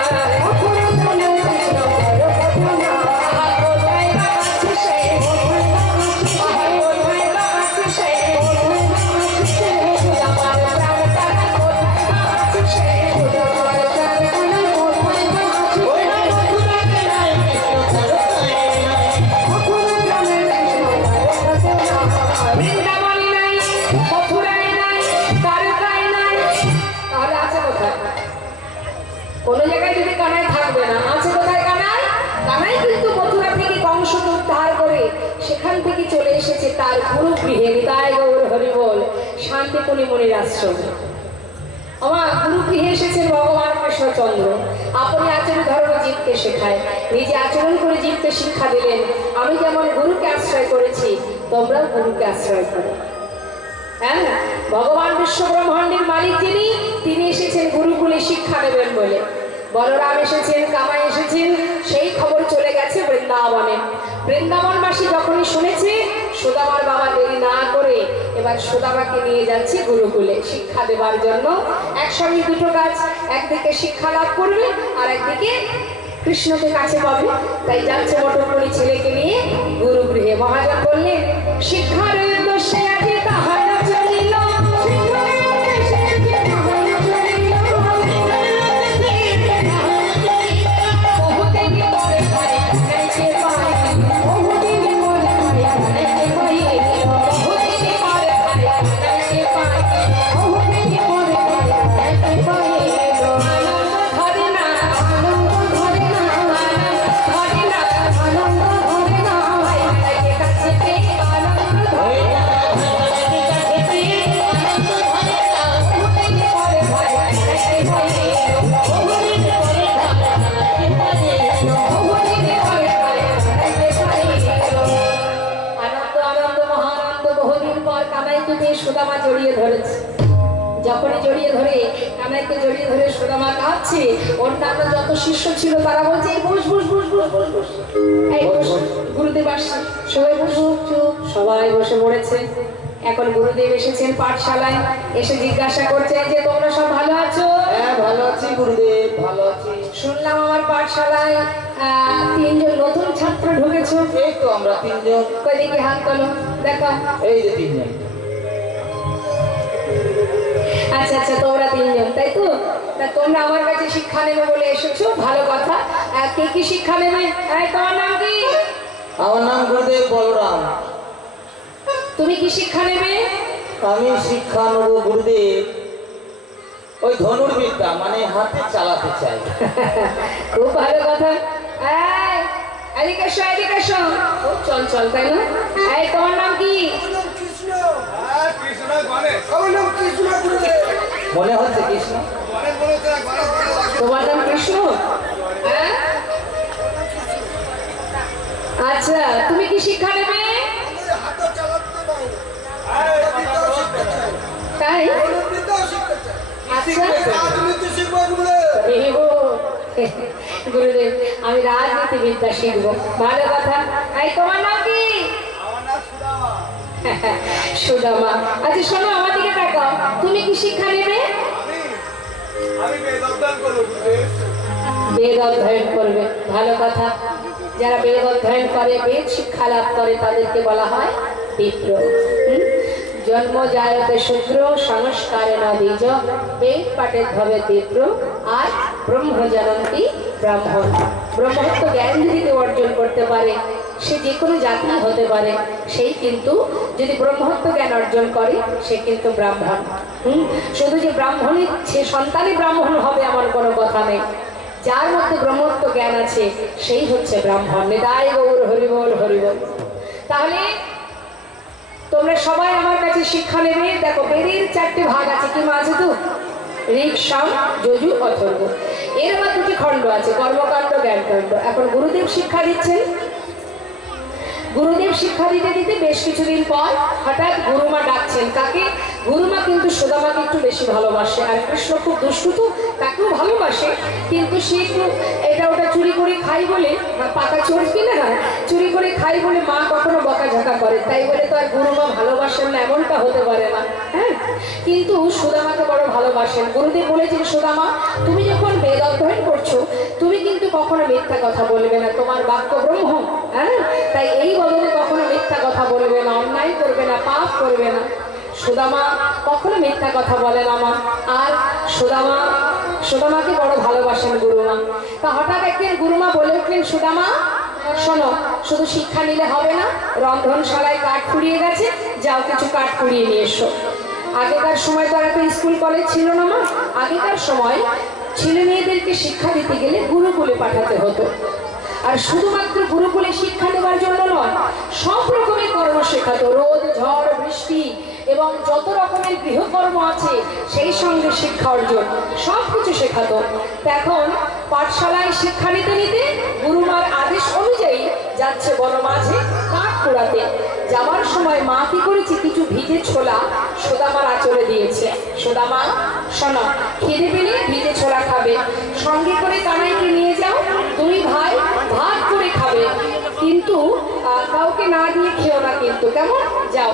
কোথায় বা আছে সে, কোথায় বা আছে সে, আমার প্রাণ তারা কোথায় বা আছে সে, আমার প্রাণ তারা কোথায় বা আছে সে। মথুরাতে নাই কৃষ্ণ দ্বারকাতে নাই, মথুরাতে নাই কৃষ্ণ দ্বারকাতে নাই, বৃন্দাবনে নাই, মথুরায় নাই, দ্বারকায় নাই। তাহলে আছে কোথায়? কোন জায়গায় যদি কানাই থাকবে না, আছে কোথায় কানাই? কানাই কিন্তু মথুরা থেকে কংসকে উদ্ধার করে সেখান থেকে চলে এসেছে তার গুরু গৃহে। নিতাই গৌর হরিবল। শান্তিপুনি মুনির আশ্রমে আমার গুরু গৃহে এসেছেন ভগবান কৃষ্ণচন্দ্র। আপনি আচরণ ধর্ম জীবকে শেখায়, নিজে আচরণ করে জীবকে শিক্ষা দিলেন। আমি যেমন গুরুকে আশ্রয় করেছি তোমরাও গুরুকে আশ্রয় করো। হ্যাঁ, ভগবান বিশ্ব ব্রহ্মাণ্ডের মালিক যিনি, তিনি এসেছেন গুরুকুলে শিক্ষা দেবেন বলে। বলরাম এসেছেন, কামাই এসেছেন, সেই খবর চলে গেছে বৃন্দাবনে। বৃন্দাবনবাসী যখনই শুনেছে, সুদামার বাবা দেরি না করে এবার সুদামাকে নিয়ে যাচ্ছে গুরুকুলে শিক্ষা দেবার জন্য। একসঙ্গে দুটো কাজ, একদিকে শিক্ষা লাভ করবে আর একদিকে কৃষ্ণকে কাছে পাবে। তাই যাচ্ছে মঠকমণি ছেলেকে নিয়ে গুরু গৃহে। মহাজন বললেন, শিক্ষার দোষে আগে তাহার চলিল, শিক্ষার দোষে আগে তাহার চলিল, বহুদিন পরে পাই কানাইকে পাই, বহুদিন পরে পাই কানাইকে পাই, বহুদিন পরে পাই কানাইকে পাই, বহুদিন পরে পাই কানাইকে পাই। আনন্দ ধরে না, আনন্দ ধরে না, আনন্দ ধরে না, আনন্দ ধরে না, কানাইকে কাছে পেয়ে আনন্দ ধরে না, কানাইকে কাছে পেয়ে আনন্দ ধরে না, বহুদিন পরে পাই কানাইকে পাই, বহুদিন পরে পাই কানাইকে পাই, বহুদিন পরে পাই কানাইকে পাই। আনন্দ আনন্দ মহানন্দ, বহুদিন পর কানাইকে পেয়ে সুদামা জড়িয়ে ধরেছে। যখনই জড়িয়ে ধরে, কানাইকে জড়িয়ে ধরে সুদামা কাঁদছে। অন্যান্য যত শিষ্য ছিল তারা বলছে, এই বস বস বস বস বস বস, এই বস, গুরুদেব আসছে, সবাই বসো, চুপ, সবাই বসে পড়েছে। এখন গুরুদেব এসেছেন পাঠশালায়, এসে জিজ্ঞাসা করছেন যে তোমরা সব ভালো আছো? হ্যাঁ, ভালো আছি গুরুদেব, ভালো আছি। শুনলাম আমার পাঠশালায় 3জন নতুন ছাত্র ঢুকেছো। এই তো আমরা 3 জন। কদিকে হাত তোলো, দেখো। এই যে 3 জন। আচ্ছা আচ্ছা, তোমরা 3 জন, তাই তো? তা তোমরা আমার কাছে শিক্ষা নেবে বলে এসেছো, ভালো কথা। কে কি শিক্ষা নেবে? তোমার নাম কি? আমার নাম গুরুদেব বলরাম। তুমি কি শিক্ষা নেবে? আমি শিক্ষা নেব গুরুদেব ওই ধনুর্বিদ্যা মানে হাতে চালাতে চাই। খুব ভালো কথা। এই, এদিকে এসো, এদিকে এসো। খুব চঞ্চল তাই না? এই, তোমার নাম কি? মনে হচ্ছে কৃষ্ণ। তোমার নাম কৃষ্ণ? হ্যাঁ? আচ্ছা, তুমি কি শিক্ষা নেবে? তাই? আচ্ছা। এই গো, গুরুদেব, আমি রাজনীতি বিদ্যা শিখবো। ভালো কথা। এই, তোমার নাম কি? সুদামা। আচ্ছা শোনো, আমার দিকে তাকাও। তুমি কি শিক্ষা নেবে? বেদ অধ্যয়ন করবে। ভালো কথা। যারা বেদ অধ্যয়ন করে, বেদ শিক্ষা লাভ করে, তাদেরকে বলা হয় বিপ্র। জন্ম জায়তে শূদ্র সংস্কারে না দ্বিজ, বেদ পাঠে ভবে বিপ্র, আর ব্রহ্ম জানন্তি ব্রাহ্মণ। ব্রহ্মত্ব জ্ঞান যদি কেউ অর্জন করতে পারে, সে যে কোনো জাতি হতে পারে, সেই কিন্তু যদি ব্রহ্মত্ব জ্ঞান অর্জন করে, সে কিন্তু ব্রাহ্মণ। শুধু যে ব্রাহ্মণই, সে সন্তানই ব্রাহ্মণ হবে এমন কোনো কথা নেই। যার মধ্যে ব্রহ্মত্ব জ্ঞান আছে, সেই হচ্ছে ব্রাহ্মণ। নিতাই গৌর হরিবল হরিবল। তাহলে তোমরা সবাই আমার কাছে শিক্ষা নেবে। দেখো, বেদের 4টে ভাগ আছে। কি আছে তো? ঋক, সাম, যজু, অথর্ব। এর আবার 2টি খণ্ড আছে, কর্মকাণ্ড, জ্ঞানকাণ্ড। এখন গুরুদেব শিক্ষা দিচ্ছেন। গুরুদেব শিক্ষা দিতে দিতে বেশ কিছুদিন পর হঠাৎ গুরুমা ডাকছেন। কাকে? গুরুমা কিন্তু সুদামাকে একটু বেশি ভালোবাসে, আর কৃষ্ণ খুব দুষ্টু তো, তাকেও ভালোবাসে, কিন্তু সে একটু এটা ওটা চুরি করে খাই বলে, পাতা চোর কিনে না, চুরি করে খাই বলে মা কখনো বকাঝকা করে। তাই বলে তো আর গুরুমা ভালোবাসেন না এমনটা হতে পারে না। হ্যাঁ, কিন্তু সুদামাকে বড় ভালোবাসেন। গুরুদেব বলেছেন, সুদামা, তুমি যখন বেদ অধ্যয়ন করছো, তুমি কিন্তু কখনো মিথ্যা কথা বলবে না, তোমার বাক্য ব্রহ্ম। হ্যাঁ, তাই এই বদলে কখনো মিথ্যা কথা বলবে না, অন্যায় করবে না, পাপ করবে না। সুদামা কখনো মিথ্যা কথা বলে না মা। আর সুদামাকে বড় ভালোবাসেন গুরুমা। তা হঠাৎ একদিন গুরুমা বলে উঠলেন, সুদামা শোনো, শুধু শিক্ষা নিলে হবে না, রন্ধনশালায় কাঠ ফুরিয়ে গেছে, যাও কিছু কাঠ ফুরিয়ে নিয়ে এসো। আগেকার সময় তো আর এত স্কুল কলেজ ছিল না মা। আগেকার সময় ছেলে মেয়েদেরকে শিক্ষা দিতে গেলে গুরুকুলে পাঠাতে হতো। আর শুধুমাত্র গুরুকুলে শিক্ষা দেওয়ার জন্য নয়, সব রকমের কর্ম শেখাতো। রোদ, ঝড়, বৃষ্টি এবং যত রকমের গৃহকর্ম আছে, সেই সঙ্গে শিক্ষা অর্জন, সব কিছু শেখাতো। এখন পাঠশালায় শিক্ষা নিতে নিতে গুরুমার আদেশ অনুযায়ী যাচ্ছে বন মাঝে কাঠ পোড়াতে। যাওয়ার সময় মা কি করেছে, কিছু ভিজে ছোলা সুদামার আঁচলে দিয়েছে। সুদামা শোনো, খিদে পেলে ভিজে ছোলা খাবে, সঙ্গে করে কানাইকে নিয়ে যাও, 2 ভাই ভাগ করে খাবে, কিন্তু কাউকে না দিয়ে খেও না কিন্তু, কেমন? যাও,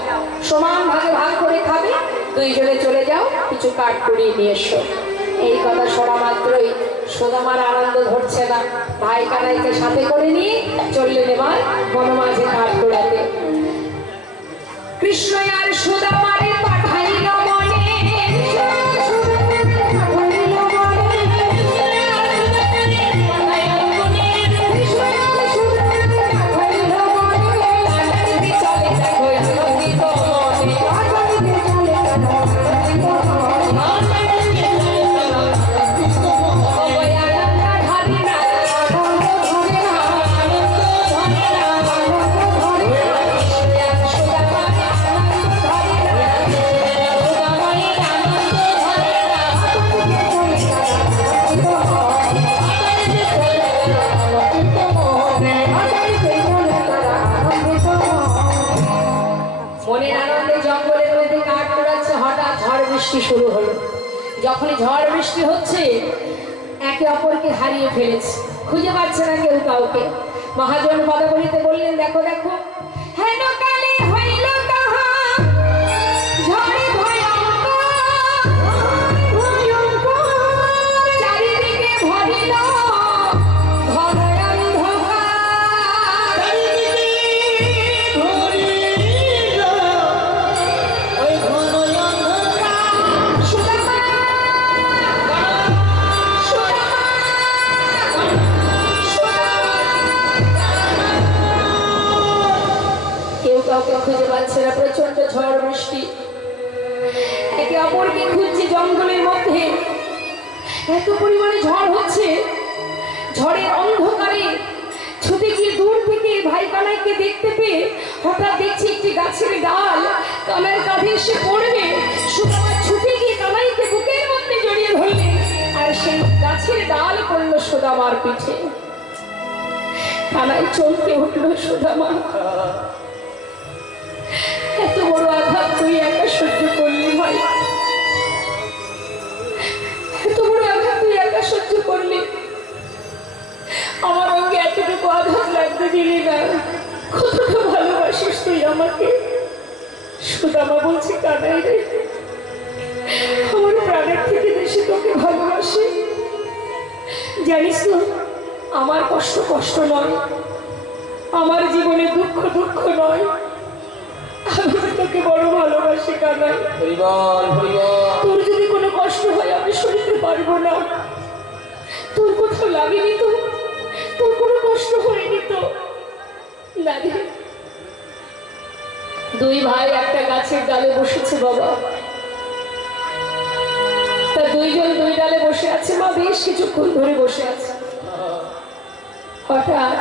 সমান ভাগে ভাগ করে খাবে, 2 জনে চলে যাও, কিছু কাঠ কুড়িয়ে নিয়ে এসো। এই কথা শোনা মাত্রই সুদামার আনন্দ ধরছে না। ভাই কানাইকে সাথে করে নিয়ে চললেন এবার বনমাঝে কাঠ কুড়াতে। কৃষ্ণ আর সুদামারে পাঠাইল মনে, শুরু হলো। যখনই ঝড় বৃষ্টি হচ্ছে, একে অপরকে হারিয়ে ফেলেছে, খুঁজে পাচ্ছে না কেউ কাউকে। মহাজন পদাবলিতে বললেন, দেখো দেখো, হেন কালে হইল তাহা ঝড়ে ভয়ঙ্কর, চারিদিকে ভরিল ঘন অন্ধকার, কাউকে খুঁজে পাচ্ছে না। প্রচন্ড ঝড় বৃষ্টি, একে অপরকে খুঁজছে জঙ্গলের মধ্যে। এত পরিমাণে ঝড় হচ্ছে, ঝড়ের অন্ধকারে ছুটে গিয়ে দূর থেকে ভাই কানাইকে দেখতে পেয়ে হঠাৎ দেখছি একটি গাছের ডাল কানাইয়ের কাঁধে এসে পড়বে। সুদামা ছুটে গিয়ে কানাইকে বুকের মধ্যে জড়িয়ে ধরলে, আর সেই গাছের ডাল পড়লো সুদামার পিঠে। কানাই চমকে উঠলো, সুদামা এত বড় আঘাত তুই একা সহ্য করলি ভাই, এত বড় আঘাত তুই একা সহ্য করলি, আমার অঙ্গে এতটুকু আঘাত লাগতে দিলি না। কতটা ভালোবাসিস তুই আমাকে। সুদামা বলছি, কানাই রে, আমার প্রাণের থেকে বেশি তোকে ভালোবাসি। জানিস তো আমার কষ্ট কষ্ট নয়, আমার জীবনে দুঃখ দুঃখ নয়, আমি তোকে বড় ভালোবাসি কানাই। হরিবল হরিবল। তোর যদি কোনো কষ্ট হয় আমি সইতে পারবো না। তোর কোথাও লাগেনি তো, তোর কোনো কষ্ট হয়নি তো? না রে, দুই ভাই একটা গাছের ডালে বসেছে বাবা, তা দুইজন দুই ডালে বসে আছে মা, বেশ কিছুক্ষণ ধরে বসে আছে। হঠাৎ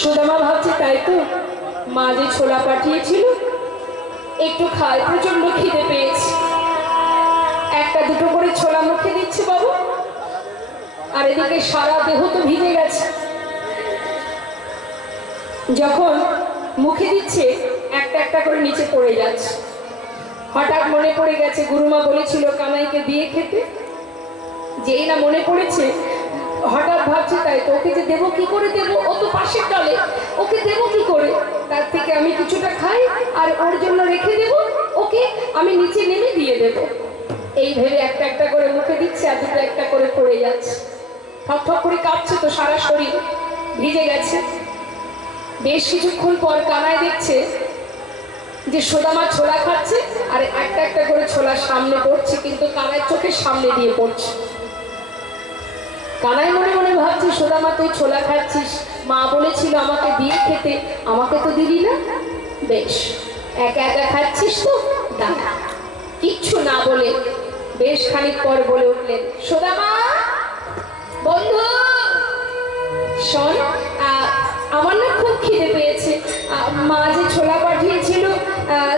সুদামা ভাবছে তাই তো, মা যে ছোলা পাঠিয়েছিল একটু খায়, প্রচন্ড খিদে পেয়েছে, একটা দুটো করে ছোলা মুখে দিচ্ছে বাবু, আর এদিকে সারা দেহ তো ভিজে গেছে। যখন মুখে দিচ্ছে একটা একটা করে নিচে পড়ে যাচ্ছে। হঠাৎ মনে পড়ে গেছে গুরুমা বলেছিল কানাইকে দিয়ে খেতে, যেই না মনে পড়েছে হঠাৎ ভাবছে তাই তো, ওকে যে দেবো কি করে দেবো, ও তো পাশের ডালে, ওকে দেবো কি করে? তার থেকে আমি কিছুটা খাই আর ওর জন্য রেখে দেবো, ওকে আমি নিচে নেমে দিয়ে দেবো। এই ভেবে একটা একটা করে মুখে দিচ্ছে, আর দুটো একটা করে পড়ে যাচ্ছে। ঠক ঠক করে কাঁপছে তো, সারা শরীর ভিজে গেছে। বেশ কিছুক্ষণ পর কানাই দেখছে যে সুদামা ছোলা খাচ্ছে, আর একটা একটা করে ছোলা সামনে পড়ছে, কিন্তু কানাই চোখের সামনে দিয়ে পড়ছে। কানাই মনে মনে ভাবছে, সুদামা তুই ছোলা খাচ্ছিস, মা বলেছিল আমাকে দিয়ে খেতে, আমাকে তো দিলি না, বেশ একা একা খাচ্ছিস তো দাঁড়া। কিচ্ছু না বলে বেশ খানিক পর বলে উঠলেন, সুদামা বন্ধু শোন, আমার না খুব খিদে পেয়েছে, মা যে ছোলা পাঠিয়েছিল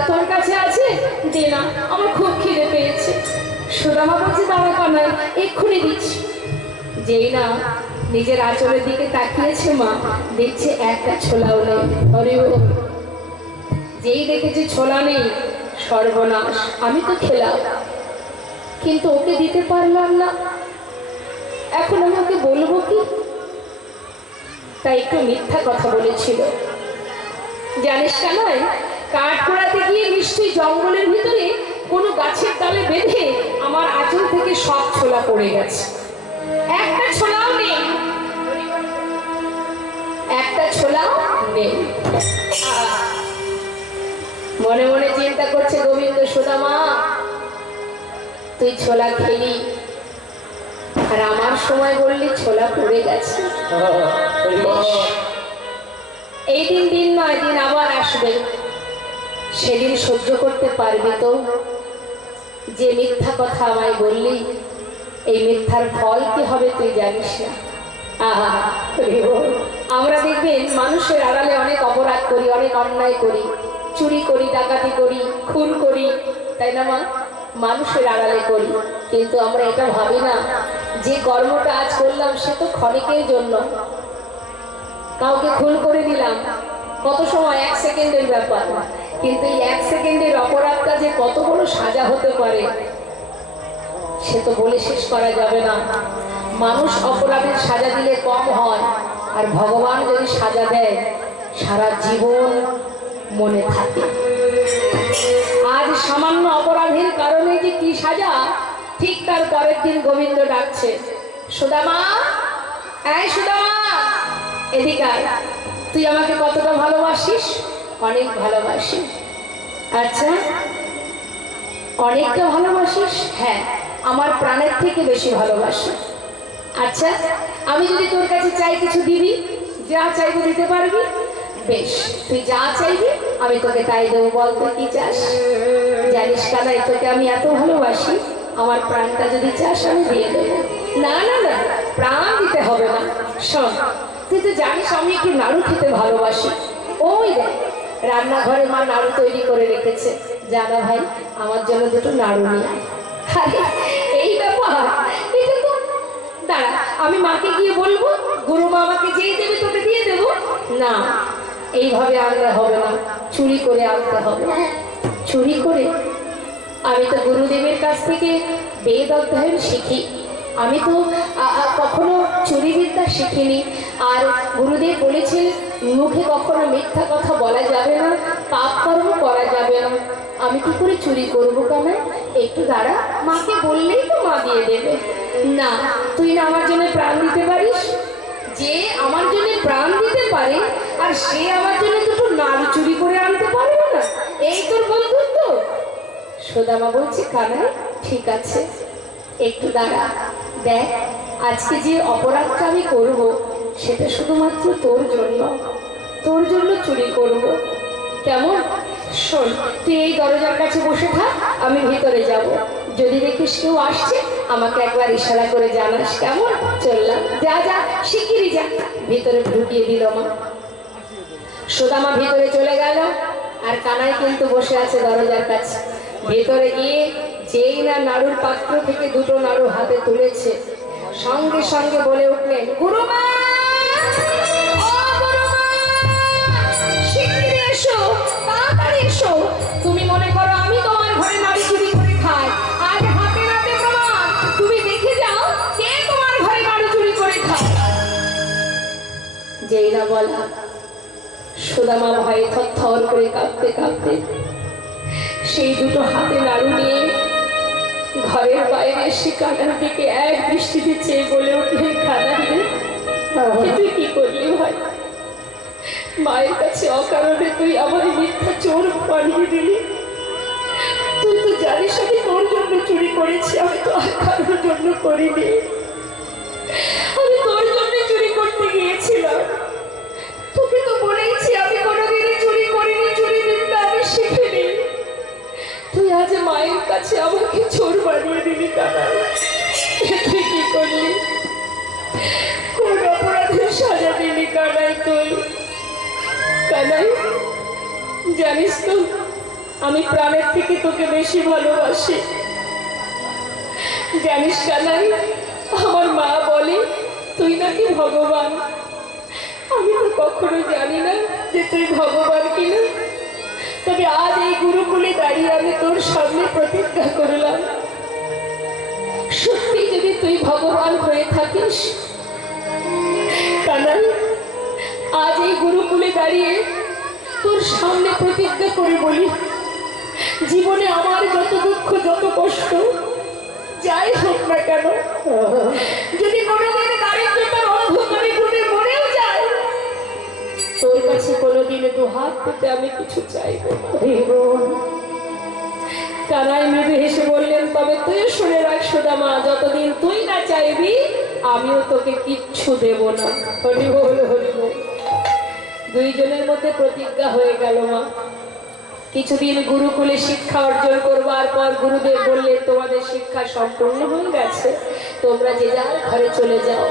তোর কাছে আছে, দে না, আমার খুব খিদে পেয়েছে। সুদামা বলছে দাঁড়া কানাই, এক্ষুনি দিচ্ছি। যেই না নিজের আঁচলের দিকে তাকিয়েছে মা, দেখছে একটা ছোলাও নেই। আরে ও, যেই দেখেছে ছোলা নেই, সর্বনাশ, আমি তো খেলাম কিন্তু ওকে দিতে পারলাম না, এখন আমাকে বলবো কি? তাই একটু মিথ্যা কথা বলেছিল। জানিস কানাই, কাঠ পোড়াতে গিয়ে নিশ্চয়ই জঙ্গলের ভিতরে কোনো গাছের ডালে বেঁধে আমার আঁচল থেকে সব ছোলা পড়ে গেছে, একটা ছোলাও নেই, একটা ছোলাও নেই। মনে মনে চিন্তা করছে গোবিন্দ, সুদামা তুই ছোলা খেলি, আর আমার সময় বললি ছোলা পড়ে গেছে। এই দিন দিন নয়, দিন আবার আসবে, সেদিন সহ্য করতে পারবি তো? যে মিথ্যা কথা আমায় বললি, এই মিথ্যার ফল কি হবে তুই জানিস না। আমরা দেখবেন মানুষের আড়ালে অনেক অপরাধ করি, অনেক অন্যায় করি, চুরি করি, ডাকাতি করি, খুন করি, তাই না মা? মানুষের আড়ালে করি, কিন্তু আমরা এটা ভাবি না যে কর্মটা আজ করলাম সে তো ক্ষণিকের জন্য। কাউকে খুন করে দিলাম, কত সময়, 1 সেকেন্ডের ব্যাপার, কিন্তু এই 1 সেকেন্ডের অপরাধটা যে কত বড় সাজা হতে পারে সে তো বলে শেষ করা যাবে না। মানুষ অপরাধের সাজা দিলে কম হয়, আর ভগবান যদি সাজা দেয় সারা জীবন মনে থাকে। আজ সামান্য অপরাধের কারণে যে কি সাজা, ঠিক তার পরের দিন গোবিন্দ ডাকছে, সুদামা, এই সুদামা এদিকে আয়, তুই আমাকে কতটা ভালোবাসিস? অনেক ভালোবাসি। আচ্ছা, অনেকটা ভালোবাসিস? হ্যাঁ, আমার প্রাণের থেকে বেশি ভালোবাসি। আচ্ছা, আমি যদি তোর কাছে চাই কিছু দিবি? যা চাইবো দিতে পারবি? বেশ, তুই যা চাইবি আমি তোকে তাই দেবো। বল তুই কি চাস? জানিস কানাই, তোকে আমি এত ভালোবাসি আমার প্রাণটা যদি চাস আমি দিয়ে দেবো। না না না, প্রাণ দিতে হবে না। শোন, তুই তো জানিস আমি একটু নাড়ু খেতে ভালোবাসি। ওই দেখ রান্নাঘরে মা নাড়ু তৈরি করে রেখেছে, জানা ভাই আমার জন্য দুটো নাড়ু নিয়ে আয়। আরে এই ব্যাপার, এটা তো দাঁড়া, আমি মাকে গিয়ে বলবো, গুরুমা আমাকে যেই দেবে তোকে দিয়ে দেবো। না, এইভাবে আনলে হবে না, চুরি করে আনতে হবে। চুরি করে? আমি তো গুরুদেবের কাছ থেকে বেদ অধ্যয়ন শিখি, আমি তো কখনো চুরি বিদ্যা শিখিনি। আর গুরুদেব বলেছেন মুখে কখনো মিথ্যা কথা বলা যাবে না, পাপ কর্ম করা যাবে না। আমি কি করে চুরি করবো কানে? একটু দাঁড়া, মাকে বললেই তো মা দিয়ে দেবে। না, তুই না আমার জন্য প্রাণ দিতে পারিস? যে আমার জন্য প্রাণ দিতে পারে আর সে আমার জন্য দুটো নাড়ু চুরি করে আনতে পারবে না, এই তোর বন্ধুত্ব? সুদামা বলছে কানাই ঠিক আছে, একটু দাঁড়া, দেখ আজকে যে অপরাধটা আমি করব সেটা শুধুমাত্র তোর জন্য চুরি করব। কেমন? শোন, তুই এই দরজার কাছে বসে থাক, আমি ভিতরে যাব। যদি দেখিস কেউ আসছে আমাকে একবার ইশারা করে জানাস, কেমন? চললাম, যা যা শিগগিরই যা। ভিতরে ঢুকিয়ে দিল মা। সুদামা ভিতরে চলে গেল আর কানাই কিন্তু বসে আছে দরজার কাছে। ভেতরে গিয়ে যেই না নাড়ুর পাত্র থেকে দুটো নাড়ু হাতে তুলেছে, সঙ্গে সঙ্গে বলে উঠলেন, গুরুমা, ও গুরুমা, শিগগিরই এসো, তাড়াতাড়ি এসো। তুমি মনে করো আমি তোমার ঘরে নাড়ু চুরি করে খাই? আজ হাতে নাতে প্রমাণ, তুমি দেখে যাও কে তোমার ঘরে নাড়ু চুরি করে খায়। যেই না বলা, সুদামা ভয়ে থরথর করে কাঁপতে কাঁপতে সেই দুটো হাতে নাড়ু নিয়ে ঘরের বাইরে এসে কানার দিকে এক দৃষ্টিতে চেয়ে বলে উঠলেন, কানা রে, তুই কি করলি ভাই? মায়ের কাছে অকারণে তুই আমার মিথ্যা চোর বানিয়ে দিলি। তুই তো জানিস আমি তোর জন্য চুরি করেছি, আমি তো আর কারোর জন্য করিনি। আমি তোর জন্য চুরি করতে গিয়েছিলাম, তোকে তো বলেইছি আমি কোনোদিনই চুরি করিনি, চুরি বিদ্যা আমি শিখিনি। তুই আজ মায়ের কাছে আমাকে চোর বানিয়ে দিলি কানা। তুই কি করলি? কোন অপরাধের সাজা দিলি কানাই তুই? কানাই, জানিস তো আমি প্রাণের থেকে তোকে বেশি ভালোবাসি। জানিস কানাই, আমার মা বলে তুই নাকি ভগবান। আমি তো কখনো জানি না যে তুই ভগবান কিনা, তবে আজ এই গুরুকুলে দাঁড়িয়ে আমি তোর সামনে প্রতিজ্ঞা করলাম, সত্যি যদি তুই ভগবান হয়ে থাকিস কানাই, আজ এই গুরুকুলে দাঁড়িয়ে তোর সামনে প্রতিজ্ঞা করে বলি, জীবনে আমার যত দুঃখ যত কষ্ট যাই হোক না কেন, যদি কোনোদিন দারিদ্রতার অন্ধকারে ডুবে মরেও যায়, তোর কাছে কোনোদিন দু হাত পেতে আমি কিছু চাইব না। কানাই মৃদু হেসে বললেন, তবে তুই শুনে রাখ সুদামা, যতদিন তুই না চাইবি আমিও তোকে কিচ্ছু দেব না। হরি বল, হরি বল। দুইজনের মধ্যে প্রতিজ্ঞা হয়ে গেল। মা কিছুদিন গুরুকুলে শিক্ষা অর্জন করবার পর গুরুদেব বললেন, তোমাদের শিক্ষা সম্পূর্ণ হয়ে গেছে, তোমরা যে যার ঘরে চলে যাও।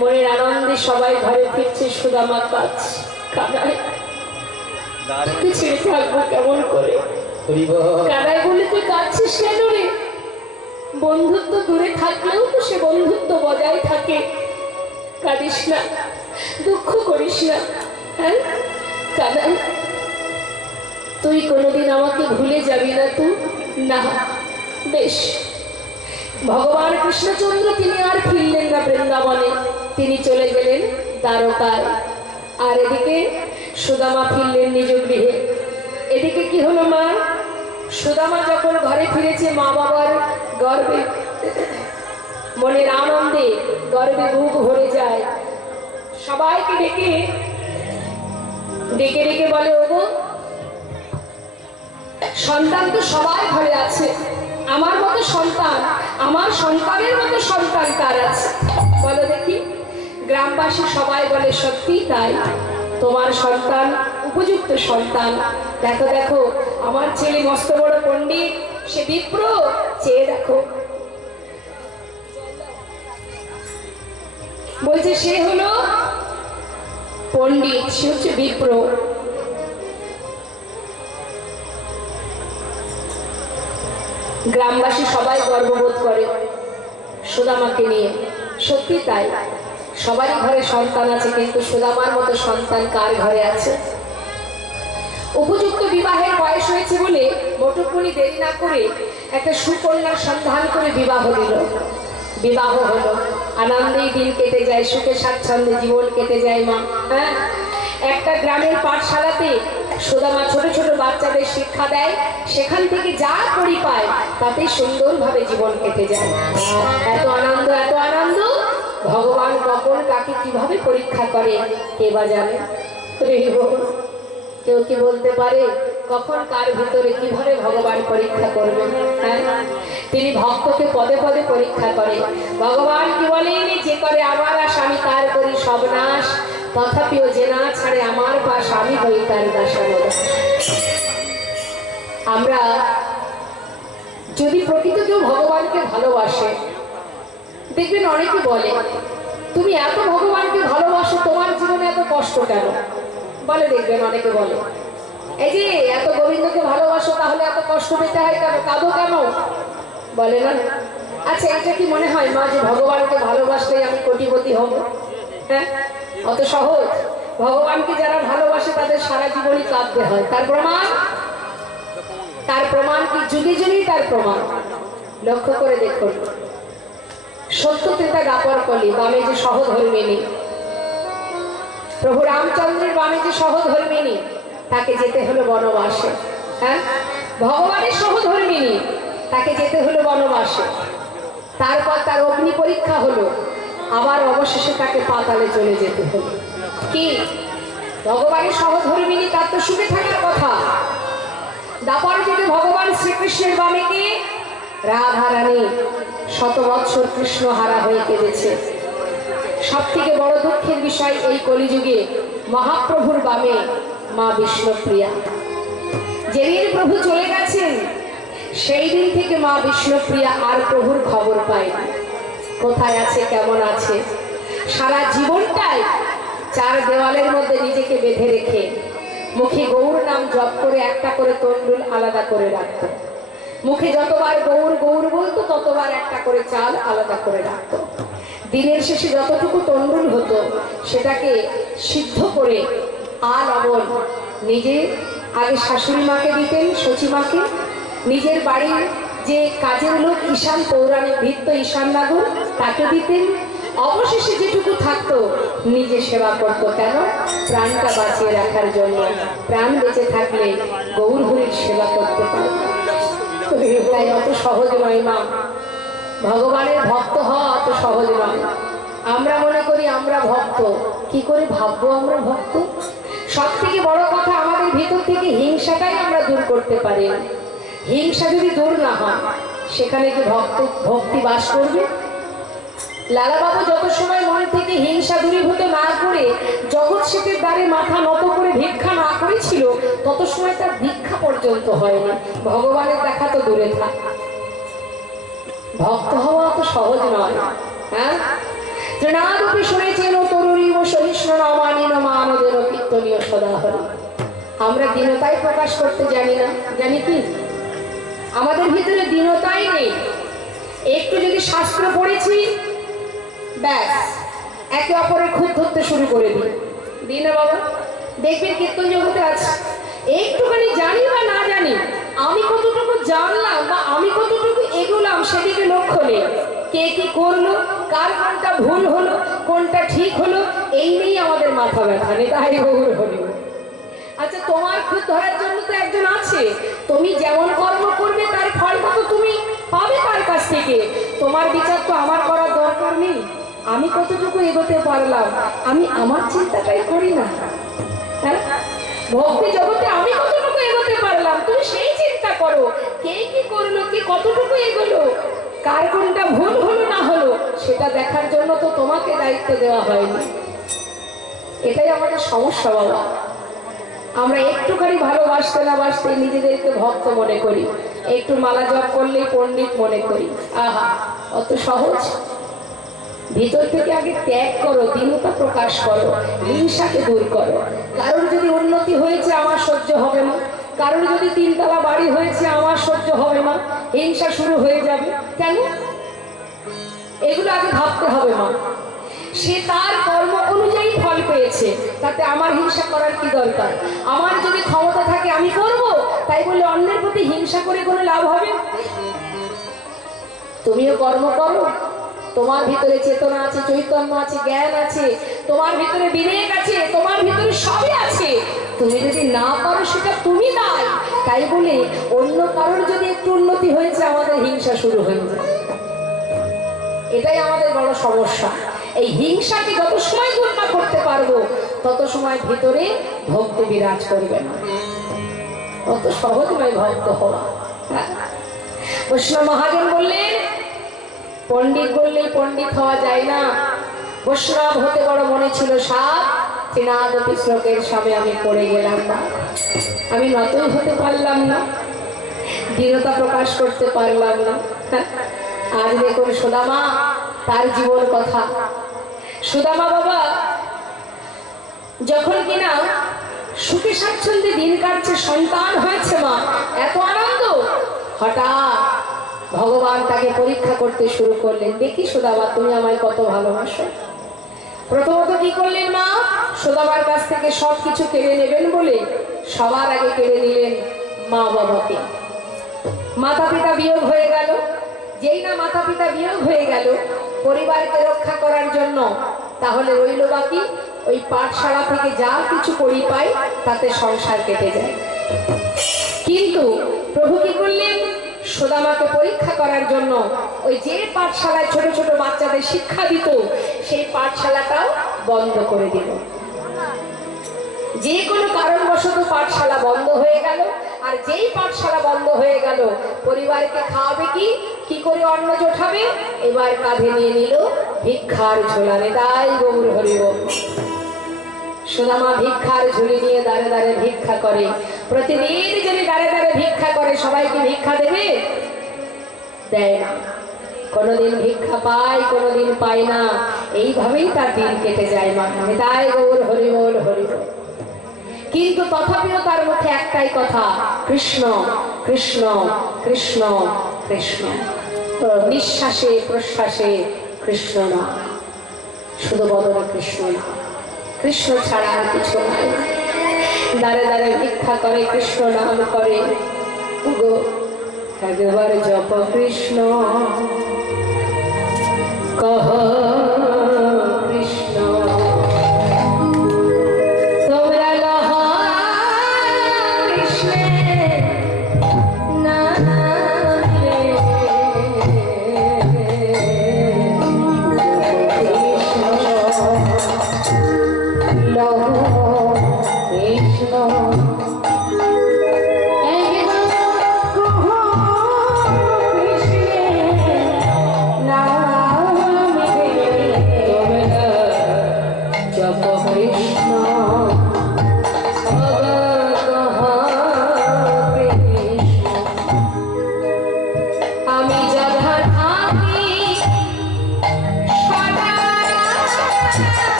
মনের আনন্দে সবাই ঘরে ফিরছে, সুদামা কাঁদছে। কানাই, তুই ছেড়ে থাকবো কেমন করে? কানাই বলে, তুই কাঁদছিস কেন রে? বন্ধুত্ব দূরে থাকলেও তো সে বন্ধুত্ব বজায় থাকে। কাঁদিস না, দুঃখ করিস না। হ্যাঁ কানাই, তুই কোনোদিন আমাকে ভুলে যাবি না তুই? না, বেশ। ভগবান কৃষ্ণচন্দ্র তিনি আর ফিরলেন না বৃন্দাবনে, তিনি চলে গেলেন দ্বারকায়। আর এদিকে সুদামা ফিরলেন নিজ গৃহে। এদিকে কি হলো মা? সুদামা যখন ঘরে ফিরেছে, মা বাবার গর্বে, মনের আনন্দে গর্বে বুক ভরে যায়। সবাইকে ডেকে ডেকে ডেকে বলে, ওগো সন্তান তো সবাই ঘরে আছে, আমার মতো সন্তান, আমার সন্তানের মতো সন্তান কার আছে বলো দেখি? গ্রামবাসী সবাই বলে, সত্যি তাই, তোমার সন্তান উপযুক্ত সন্তান। দেখো দেখো, আমার ছেলে মস্ত বড় পণ্ডিত, সে বিপ্র, চেয়ে দেখো। বলছে সে হলো পণ্ডিত, সে হচ্ছে বিপ্র। গ্রামবাসী সবাই গর্ববোধ করে সুদামাকে নিয়ে। সত্যি তাই, সবারই ঘরে সন্তান আছে, কিন্তু সুদামার মতো সন্তান কার ঘরে আছে? উপযুক্ত বিবাহের বয়স হয়েছে বলে বটুকমণি দেরি না করে একটা সুকন্যার সন্ধান করে বিবাহ দিল। বিবাহ হলো, আনন্দেই দিন কেটে যায়, সুখে স্বাচ্ছন্দ্যে জীবন কেটে যায়। মা, হ্যাঁ, একটা গ্রামের পাঠশালাতে সুদামা ছোট ছোট বাচ্চাদের শিক্ষা দেয়, সেখান থেকে যা করি পায় তাতে সুন্দরভাবে জীবন কেটে যায়। এত আনন্দ, এত আনন্দ, ভগবান কখন কাকে কিভাবে পরীক্ষা করে কে বা জানে? কেউ কি বলতে পারে কখন কার ভিতরে কিভাবে ভগবান পরীক্ষা করবেন? হ্যাঁ, তিনি ভক্তকে পদে পদে পরীক্ষা করে। ভগবান কি বলেন, যে করে আমার আশ আমি তার করি সব নাশ, তথাপিও যে না ছাড়ে আমার পাশ আমি হই তার দাসানুদাস। আমরা যদি প্রকৃত কেউ ভগবানকে ভালোবাসে, দেখবেন অনেকে বলে তুমি এত ভগবানকে ভালোবাসো, তোমার জীবনে এত কষ্ট কেন? বলে, দেখবেন অনেকে বলে এই যে এত গোবিন্দকে ভালোবাসো, তাহলে এত কষ্ট পেতে হয় কেন, কাঁদো কেন? বলে না। আচ্ছা, এটা কি মনে হয় মা যে ভগবানকে ভালোবাসলেই আমি কোটিপতি হব? হ্যাঁ, অত সহজ? ভগবানকে যারা ভালোবাসে তাদের সারা জীবনই কাঁদতে হয়। তার প্রমাণ, তার প্রমাণ কি? যুগে যুগেই তার প্রমাণ। লক্ষ্য করে দেখুন, সত্য ত্রেতা দ্বাপর কলি, বামে যে সহধর্মিনী, প্রভু রামচন্দ্রের বামে যে সহধর্মিনী, তাকে যেতে হলো বনবাসে। হ্যাঁ, ভগবানের সহধর্মিনী, তাকে যেতে হলো বনবাসে। তারপর তার অগ্নি পরীক্ষা হলো, আবার অবশেষে তাকে পাতালে চলে যেতে হলো। কি ভগবানের সহধর্মিনী, তার তো সুখে থাকার কথা। দাপর যুগে ভগবান শ্রীকৃষ্ণের বামে কে? রাধারানী 100 বৎসর কৃষ্ণ হারা হয়ে কেঁদেছে। সব থেকে বড় দুঃখের বিষয়, এই কলিযুগে মহাপ্রভুর বামে মা বিষ্ণুপ্রিয়া। যেদিন প্রভু চলে গেছেন সেই দিন থেকে মা বিষ্ণুপ্রিয়া আর প্রভুর খবর পায় না। কোথায় আছে, কেমন আছে? সারা জীবনটাই 4 দেওয়ালের মধ্যে নিজেকে বেঁধে রেখে মুখে গৌর নাম জপ করে একটা করে তন্ডুল আলাদা করে রাখত। মুখে যতবার গৌর গৌর বলতো ততবার একটা করে চাল আলাদা করে রাখত। দিনের শেষে যতটুকু তন্ডুল হতো সেটাকে সিদ্ধ করে লবণ নিজে আগে শাশুড়ি মাকে দিতেন, সচিমাকে, নিজের বাড়ির যে কাজের লোক ঈশান পৌরাণিক ভৃত্য ঈশান নাগর তাকে দিতেন। অবশেষে যেটুকু থাকতো নিজে সেবা করত। কেন? প্রাণটা বাঁচিয়ে রাখার জন্য। প্রাণ বেঁচে থাকলে গৌর হরির সেবা করতে পারবে। তাই অত সহজ নয় মা, ভগবানের ভক্ত হওয়া অত সহজ নয়। আমরা মনে করি আমরা ভক্ত, কি করে ভাববো আমরা ভক্ত? সব থেকে বড় কথা, আমাদের ভিতর থেকে হিংসাটাই আমরা দূর করতে পারি। হিংসা যদি দূর না হয়, সেখানে কি ভক্তি বাস করবে? লালাবাবু যত সময় মন থেকে হিংসা দূরীভূত না করে জগৎ শেঠের দ্বারে মাথা নত করে ভিক্ষা না করেছিল, তত সময় তার ভিক্ষা পর্যন্ত হয়নি। ভগবানের দেখা তো দূরে থাক। ভক্ত হওয়া তো সহজ নয়। হ্যাঁ, তৃণাদপি শুনেছেন তরুরীব সহিষ্ণু নমানীন মানদের কীর্তনীয় সদাহরি। আমরা দীনতাই প্রকাশ করতে জানি না। জানি কি? আমাদের ভিতরে দীনতাই নেই। একটু যদি শাস্ত্র পড়েছি, ব্যাস একে অপরের খুঁত ধরতে শুরু করে দিই না বাবা? দেখবেন কীর্তন জগতে আছে, একটুখানি জানি বা না জানি, আমি কতটুকু জানলাম বা আমি কতটুকু এগোলাম সেদিকে লক্ষ্য নেই। কে কি করলো, কার কোনটা ভুল হলো, কোনটা ঠিক হলো, এই নিয়েই আমাদের মাথা ব্যথা নেই। তাই গৌর হরি। আচ্ছা, তোমার খুঁত ধরার জন্য তো একজন আছে। তুমি যেমন কর্ম করবে তার ফলটা তো তুমি পাবে তার কাছ থেকে। তোমার বিচার তো আমার করার দরকার নেই। আমি কতটুকু এগোতে পারলাম, আমি আমার চিন্তাটাই করি না। হ্যাঁ, ভক্তি জগতে আমি কতটুকু এগোতে পারলাম, তুমি সেই চিন্তা করো। কে কি করলো, কে কতটুকু এগোলো, কার কোনটা ভুল হলো না হলো, সেটা দেখার জন্য তো তোমাকে দায়িত্ব দেওয়া হয়নি। এটাই আমাদের সমস্যা বাবা। আমরা একটুখানি ভালোবাসতে না বাসতে নিজেদেরকে ভক্ত মনে করি, একটু মালা জপ করলেই পণ্ডিত মনে করি। আহা, অত সহজ? ভিতর থেকে আগে ত্যাগ করো, দীনতা প্রকাশ করো, হিংসাকে দূর করো। কারোর যদি উন্নতি হয়েছে আমার সহ্য হবে না, কারোর যদি 3 তলা বাড়ি হয়েছে আমার সহ্য হবে না, হিংসা শুরু হয়ে যাবে কেন? এগুলো আগে ভাবতে হবে মা। সে তার কর্ম অনুযায়ী ফল পেয়েছে, তাতে আমার হিংসা করার কি দরকার? আমার যদি ক্ষমতা থাকে আমি করব, তাই বলে অন্যের প্রতি হিংসা করে কোনো লাভ হবে? তুমিও কর্ম করো, তোমার ভিতরে চেতনা আছে, চৈতন্য আছে, জ্ঞান আছে, তোমার ভিতরে বিবেক আছে, তোমার ভিতরে সবই আছে। তুমি যদি না পারো সেটা তুমি দায়, তাই বলে অন্য কারোর যদি একটু উন্নতি হয়েছে আমাদের হিংসা শুরু হয়ে যায়। এটাই আমাদের বড় সমস্যা। এই হিংসাকে যত সময় দূর না করতে পারবো তত সময় ভিতরে ভক্তি বিরাজ করবে না। অত সহজ নয় ভক্ত হওয়া। বৈষ্ণব মহাজন বললেন, পণ্ডিত বললেই পণ্ডিত হওয়া যায় না। বৈষ্ণব হতে বড় মনে ছিল সাপ, তৃণাদপি শ্লোকের সামনে আমি পড়ে গেলাম না, আমি নতই হতে পারলাম না, দৃঢ়তা প্রকাশ করতে পারলাম না। আজ দেখুন সুদামা, তার জীবন কথা। সুদামা বাবা যখন কিনা সুখে স্বাচ্ছন্দ্যে দিন কাটছে, সন্তান হয়েছে মা, এত আনন্দ, হঠাৎ ভগবান তাকে পরীক্ষা করতে শুরু করলেন। দেখি সুদামা, তুমি আমায় কত ভালোবাসো। প্রথমত কি করলেন মা? সুদামার কাছ থেকে সবকিছু কেড়ে নেবেন বলে সবার আগে কেড়ে নিলেন মা বাবাকে। মাতা পিতা বিয়োগ হয়ে গেল। যেই না মাতা পিতা বিয়োগ হয়ে গেল, পরিবারকে রক্ষা করার জন্য তাহলে রইল বাকি ওই পাঠশালা থেকে যা কিছু করি পাই তাতে সংসার কেটে যায়। কিন্তু প্রভু কি করলেন? সুদামাকে পরীক্ষা করার জন্য ওই যে পাঠশালায় ছোট ছোট বাচ্চাদের শিক্ষা দিত সেই পাঠশালাটাও বন্ধ করে দিল। যে কোনো কারণবশত পাঠশালা বন্ধ হয়ে গেল, আর যেই পাঠশালা বন্ধ হয়ে গেল পরিবারকে খাওয়াবে কি করে অন্ন জোটাবে? এবার কাঁধে নিয়ে নিল ভিক্ষার ঝোলানে। তাই গৌর হরিব। সুদামা ভিক্ষার ঝুলি নিয়ে দাঁড়ে দাঁড়ে ভিক্ষা করে। প্রতিদিন যদি দাঁড়ে দাঁড়ে ভিক্ষা করে সবাইকে ভিক্ষা দেবে? দেয় না। কোনোদিন ভিক্ষা পায়, কোনোদিন পায় না। এইভাবেই তার দিন কেটে যায় মা। তাই গৌর হরিবল হরিবল। কিন্তু তথাপিও তার মুখে একটাই কথা, কৃষ্ণ কৃষ্ণ কৃষ্ণ কৃষ্ণ। নিঃশ্বাসে প্রশ্বাসে কৃষ্ণ না, শুধু বদনে কৃষ্ণ না, কৃষ্ণ ছাড়া আর কিছু নাই। দাঁড়ে দাঁড়ে ভিক্ষা করে, কৃষ্ণ নাম করে। একবার জপ কৃষ্ণ